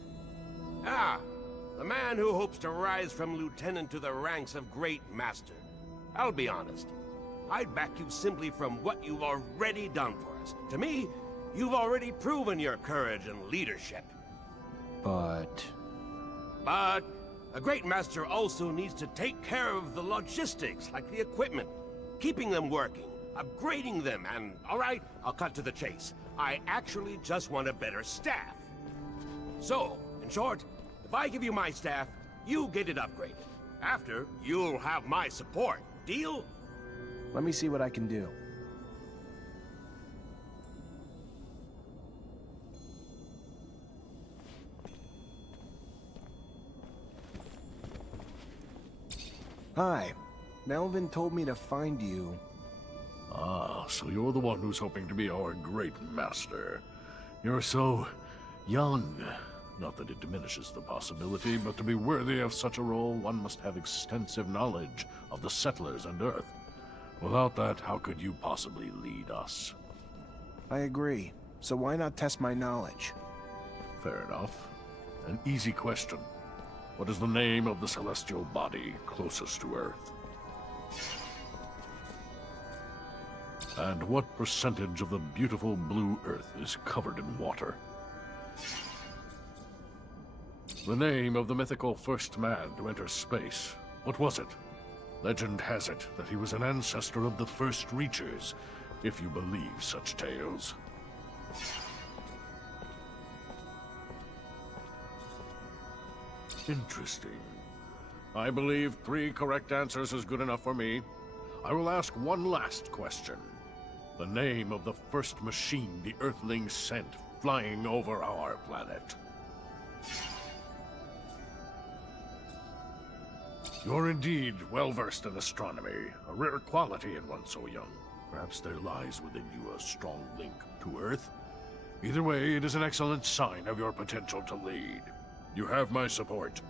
Ah, the man who hopes to rise from lieutenant to the ranks of great master. I'll be honest. I'd back you simply from what you've already done for us. To me, you've already proven your courage and leadership. But a great master also needs to take care of the logistics, like the equipment, keeping them working, upgrading them, and alright, I'll cut to the chase. I actually just want a better staff. So, in short, if I give you my staff, you get it upgraded. After, you'll have my support. Deal? let me see what I can do. Hi. Melvin told me to find you. Ah, so you're the one who's hoping to be our great master. You're so young. Not that it diminishes the possibility, but to be worthy of such a role, one must have extensive knowledge of the settlers and Earth. Without that, how could you possibly lead us? I agree. So why not test my knowledge? Fair enough. An easy question. What is the name of the celestial body closest to Earth? And what percentage of the beautiful blue Earth is covered in water? The name of the mythical first man to enter space. What was it? Legend has it that he was an ancestor of the first Reachers, if you believe such tales. Interesting. I believe 3 correct answers is good enough for me. I will ask one last question. The name of the first machine the Earthlings sent flying over our planet. You're indeed well-versed in astronomy, a rare quality in one so young. Perhaps there lies within you a strong link to Earth. Either way, it is an excellent sign of your potential to lead. You have my support.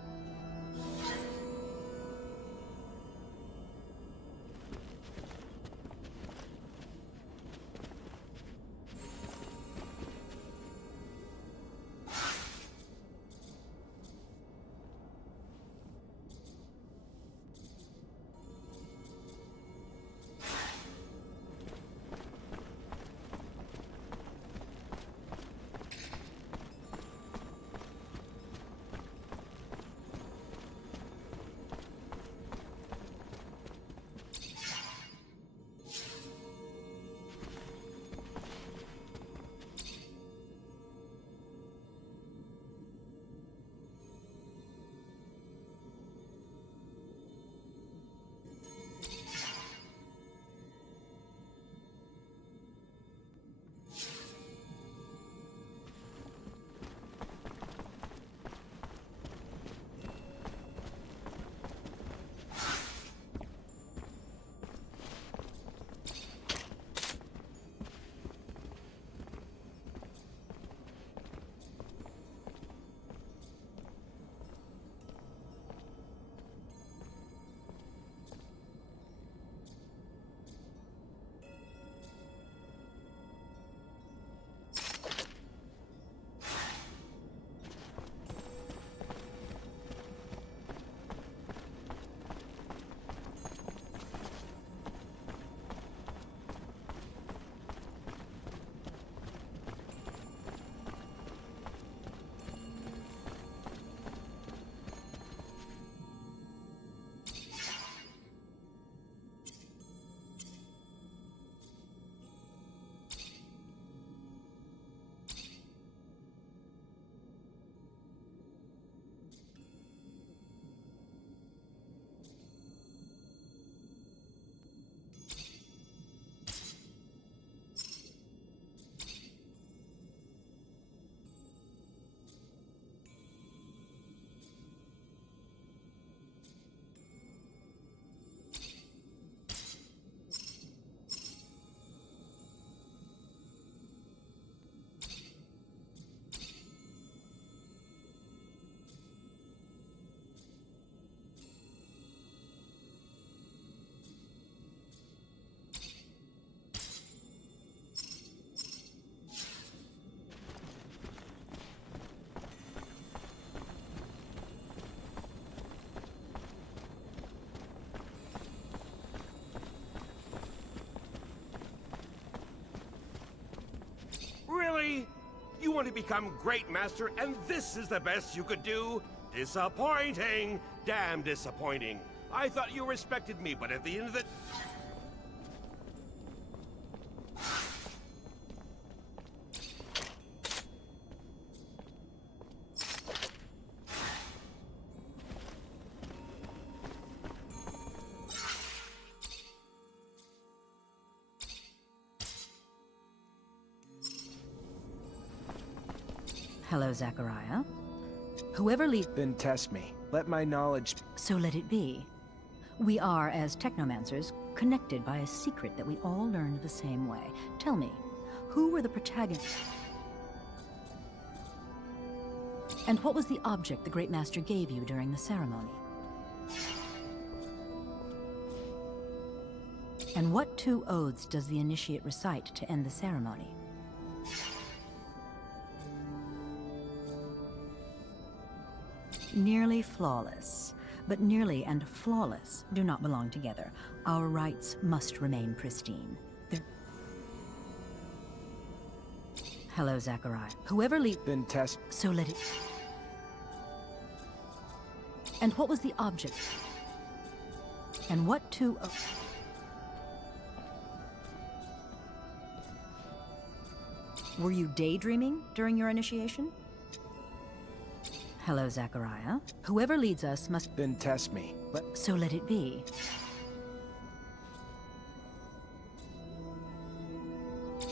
want to become Great Master, and this is the best you could do? Disappointing! Damn disappointing. I thought you respected me, but at the end of the... Hello, Zachariah. Whoever leads... Then test me. Let my knowledge... So let it be. We are, as Technomancers, connected by a secret that we all learned the same way. Tell me, who were the protagonists? And what was the object the Great Master gave you during the ceremony? And what two oaths does the initiate recite to end the ceremony? Nearly flawless. But nearly and flawless do not belong together. Our rites must remain pristine. Hello, Zachariah. Whoever leads... Then test... So let it... And what was the object? And what two... Were you daydreaming during your initiation? Hello, Zachariah. Whoever leads us must... Then test me. So let it be.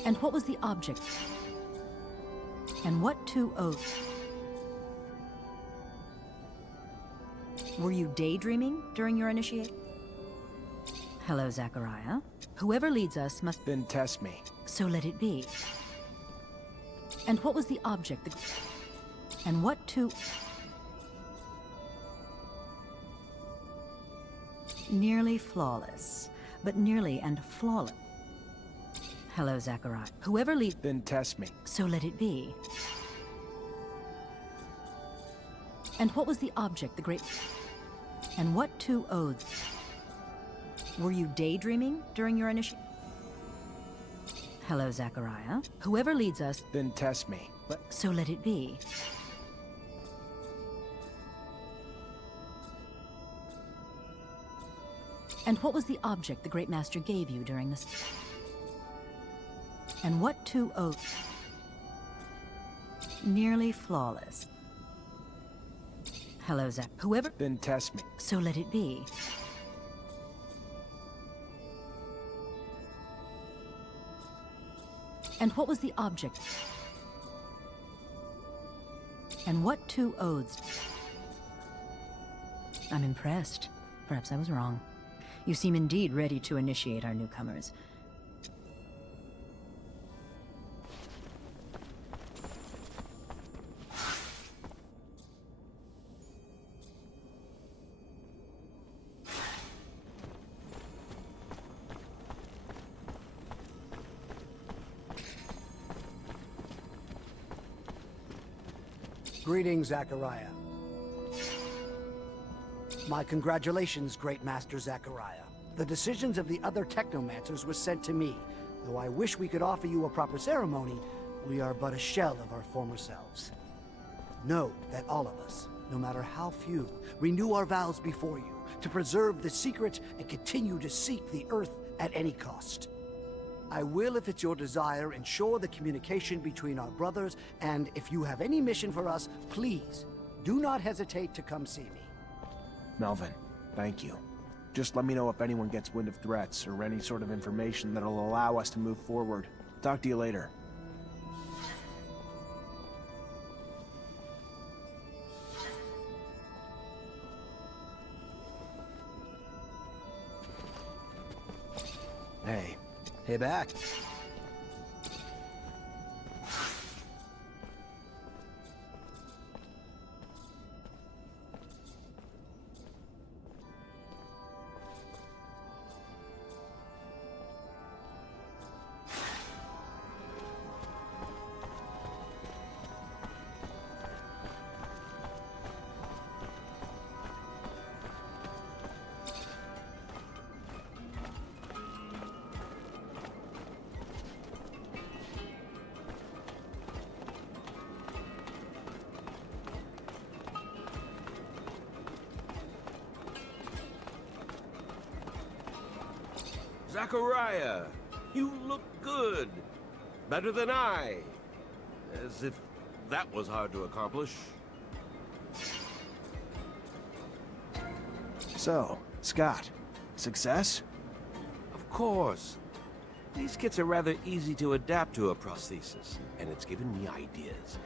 And what was the object? And what two oaths? Were you daydreaming during your initiation? Hello, Zachariah. Whoever leads us must... Then test me. So let it be. And what was the object? And what two... Nearly flawless, but nearly and flawless. Hello, Zachariah. Whoever leads... Then test me. So let it be. And what was the object, the great... And what two oaths? Were you daydreaming during your initiation? Hello, Zachariah. Whoever leads us... Then test me. So let it be. And what was the object the Great Master gave you during this? And what two oaths? Nearly flawless. Hello, Zach. Whoever... Then test me. So let it be. And what was the object? And what two oaths? I'm impressed. Perhaps I was wrong. You seem indeed ready to initiate our newcomers. Greetings, Zachariah. My congratulations, Great Master Zachariah. The decisions of the other Technomancers were sent to me. Though I wish we could offer you a proper ceremony, we are but a shell of our former selves. Know that all of us, no matter how few, renew our vows before you to preserve the secret and continue to seek the Earth at any cost. I will, if it's your desire, ensure the communication between our brothers, and if you have any mission for us, please, do not hesitate to come see me. Melvin, thank you. Just let me know if anyone gets wind of threats or any sort of information that'll allow us to move forward. Talk to you later. Hey. Hey, back. Zachariah, you look good. Better than I. As if that was hard to accomplish. So, Scott, success? Of course. These kits are rather easy to adapt to a prosthesis, and it's given me ideas.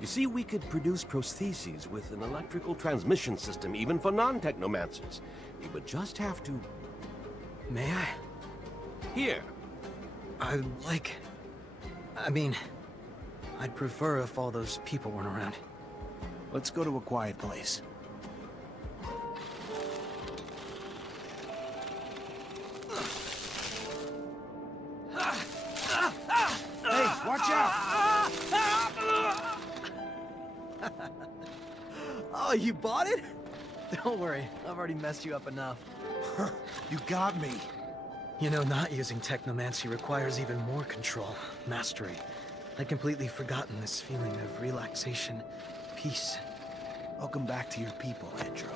You see, we could produce prostheses with an electrical transmission system, even for non-technomancers. We would just have to... May I? Here. I'd prefer if all those people weren't around. Let's go to a quiet place. Hey, watch out! Oh, you bought it? Don't worry, I've already messed you up enough. You got me. You know, not using Technomancy requires even more control, mastery. I'd completely forgotten this feeling of relaxation, peace. Welcome back to your people, Andrew.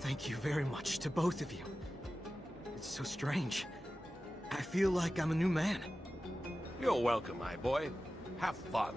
Thank you very much to both of you. It's so strange. I feel like I'm a new man. You're welcome, my boy. Have fun.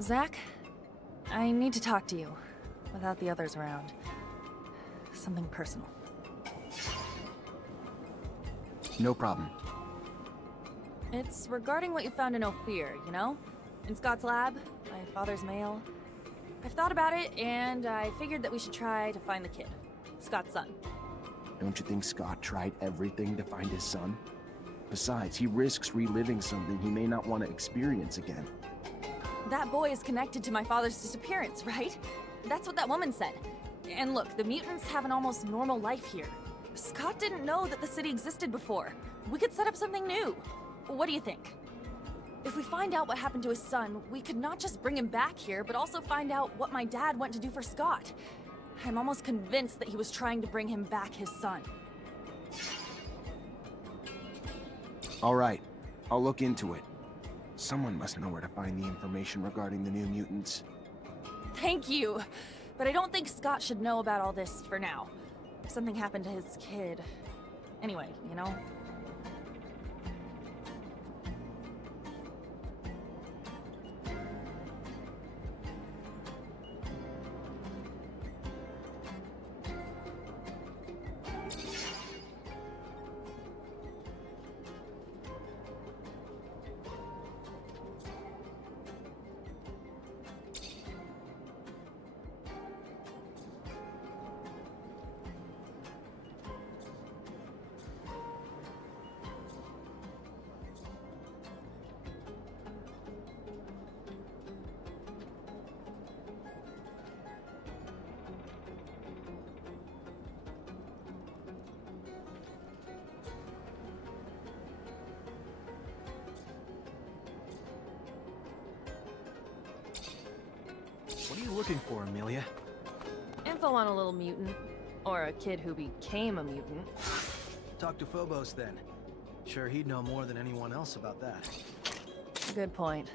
Zach, I need to talk to you, without the others around. Something personal. No problem. It's regarding what you found in Ophir, you know? In Scott's lab, my father's mail. I've thought about it, and I figured that we should try to find the kid. Scott's son. Don't you think Scott tried everything to find his son? Besides, he risks reliving something he may not want to experience again. That boy is connected to my father's disappearance, right? That's what that woman said. And look, the mutants have an almost normal life here. Scott didn't know that the city existed before. We could set up something new. What do you think? If we find out what happened to his son, we could not just bring him back here, but also find out what my dad went to do for Scott. I'm almost convinced that he was trying to bring him back his son. All right, I'll look into it. Someone must know where to find the information regarding the new mutants. Thank you! But I don't think Scott should know about all this for now. If something happened to his kid... Anyway, you know? you looking for, Amelia? Info on a little mutant. Or a kid who became a mutant. Talk to Phobos then. Sure, he'd know more than anyone else about that. Good point.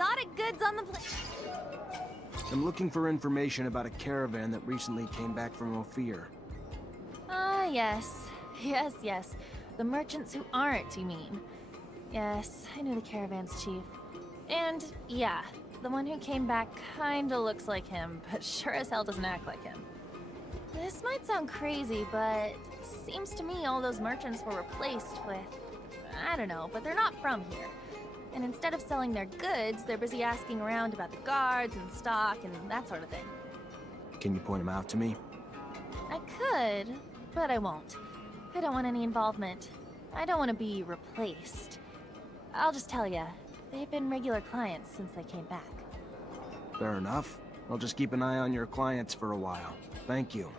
exotic goods on the I'm looking for information about a caravan that recently came back from Ophir. Ah, yes. Yes. The merchants who aren't, you mean? Yes, I knew the caravan's chief. And, yeah, the one who came back kinda looks like him, but sure as hell doesn't act like him. This might sound crazy, but seems to me all those merchants were replaced with... I don't know, but they're not from here. And instead of selling their goods, they're busy asking around about the guards and stock and that sort of thing. Can you point them out to me? I could, but I won't. I don't want any involvement. I don't want to be replaced. I'll just tell ya, they've been regular clients since they came back. Fair enough. I'll just keep an eye on your clients for a while. Thank you.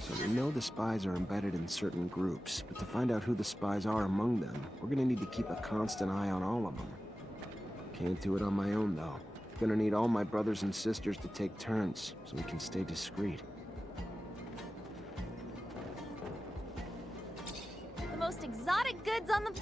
So we know the spies are embedded in certain groups, but to find out who the spies are among them, we're gonna need to keep a constant eye on all of them. Can't do it on my own, though. Gonna need all my brothers and sisters to take turns, so we can stay discreet. The most exotic goods on the...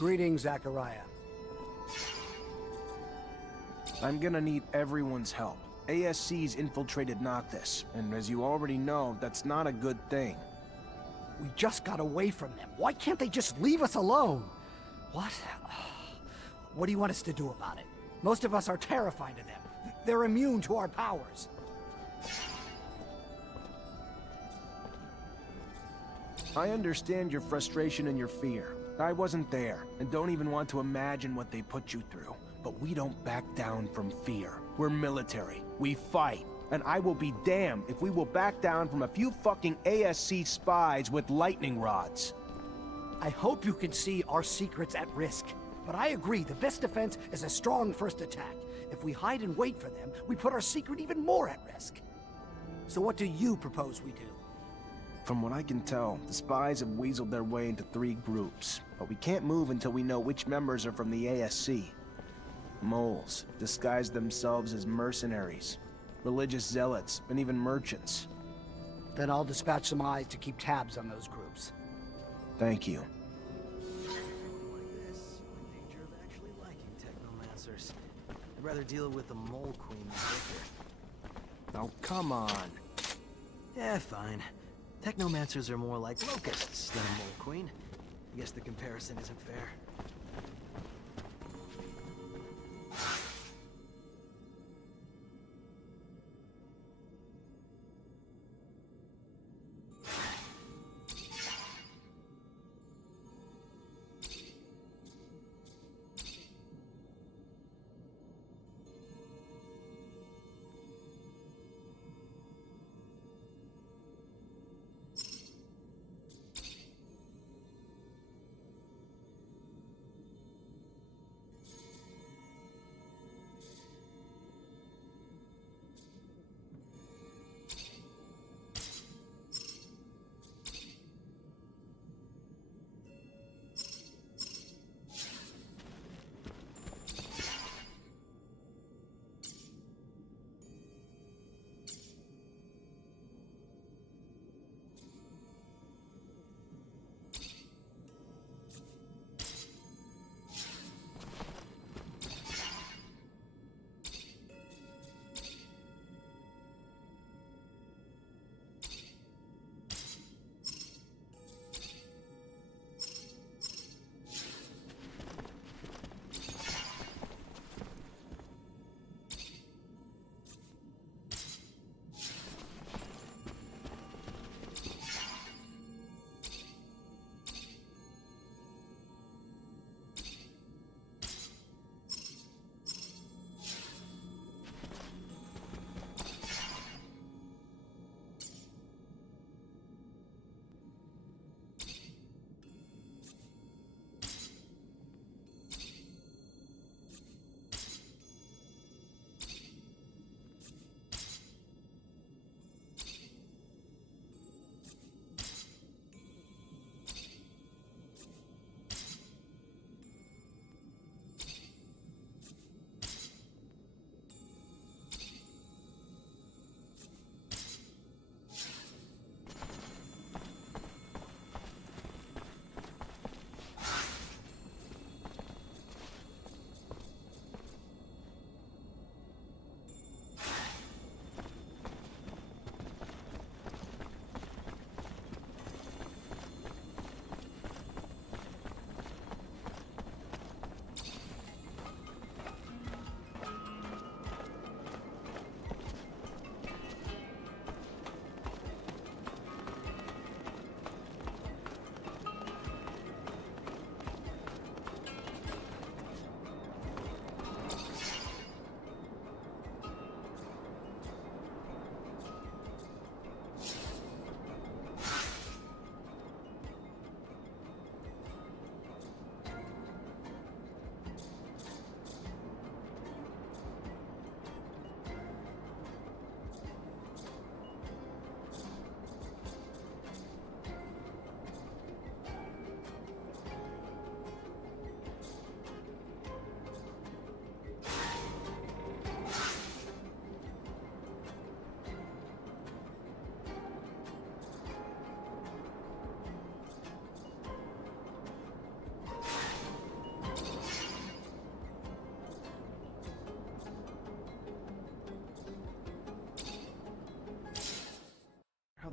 Greetings, Zachariah. I'm gonna need everyone's help. ASC's infiltrated Noctis, and as you already know, that's not a good thing. We just got away from them. Why can't they just leave us alone? What? What do you want us to do about it? Most of us are terrified of them. They're immune to our powers. I understand your frustration and your fear. I wasn't there, and don't even want to imagine what they put you through. But we don't back down from fear. We're military. We fight. And I will be damned if we will back down from a few fucking ASC spies with lightning rods. I hope you can see our secret's at risk. But I agree, the best defense is a strong first attack. If we hide and wait for them, we put our secret even more at risk. So what do you propose we do? From what I can tell, the spies have weaseled their way into 3 groups. But we can't move until we know which members are from the ASC. Moles disguise themselves as mercenaries, religious zealots, and even merchants. Then I'll dispatch some eyes to keep tabs on those groups. Thank you. Like this, we're in danger of actually liking Technomancers. I'd rather deal with the Mole Queen than Victor. Oh, come on. Yeah, fine. Technomancers are more like locusts than a Mole Queen. I guess the comparison isn't fair.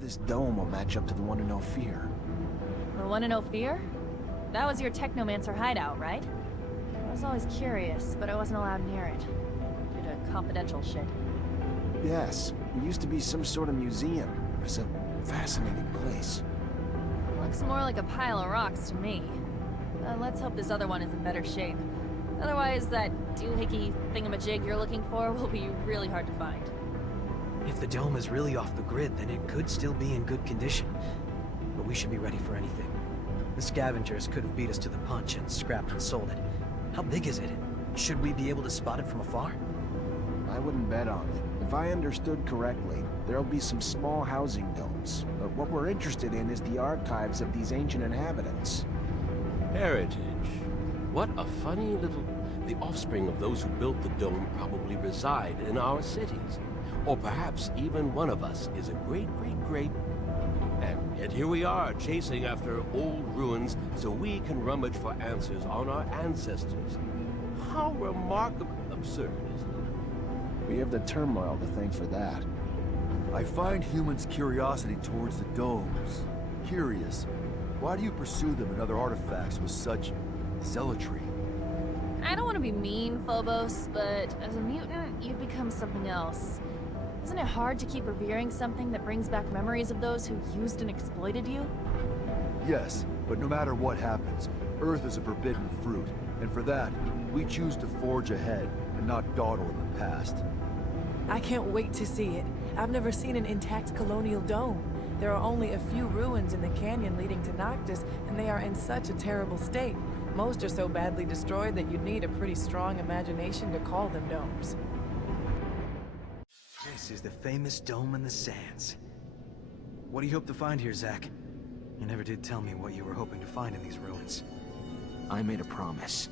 this dome will match up to the one in Ophir. The one in Ophir? That was your Technomancer hideout, right? I was always curious, but I wasn't allowed near it. Due to confidential shit. Yes, it used to be some sort of museum. It's a fascinating place. Looks more like a pile of rocks to me. Let's hope this other one is in better shape. Otherwise, that doohickey thingamajig you're looking for will be really hard to find. If the dome is really off the grid, then it could still be in good condition. But we should be ready for anything. The scavengers could have beat us to the punch and scrapped and sold it. How big is it? Should we be able to spot it from afar? I wouldn't bet on it. If I understood correctly, there'll be some small housing domes. But what we're interested in is the archives of these ancient inhabitants. Heritage. What a funny little... The offspring of those who built the dome probably reside in our cities. Or perhaps even one of us is a great... And yet here we are, chasing after old ruins so we can rummage for answers on our ancestors. How remarkably absurd, isn't it? We have the turmoil to thank for that. I find humans' curiosity towards the domes curious. Why do you pursue them and other artifacts with such zealotry? I don't want to be mean, Phobos, but as a mutant, you've become something else. Isn't it hard to keep revering something that brings back memories of those who used and exploited you? Yes, but no matter what happens, Earth is a forbidden fruit, and for that, we choose to forge ahead and not dawdle in the past. I can't wait to see it. I've never seen an intact colonial dome. There are only a few ruins in the canyon leading to Noctis, and they are in such a terrible state. Most are so badly destroyed that you'd need a pretty strong imagination to call them domes. This is the famous dome in the sands. What do you hope to find here, Zack? You never did tell me what you were hoping to find in these ruins. I made a promise.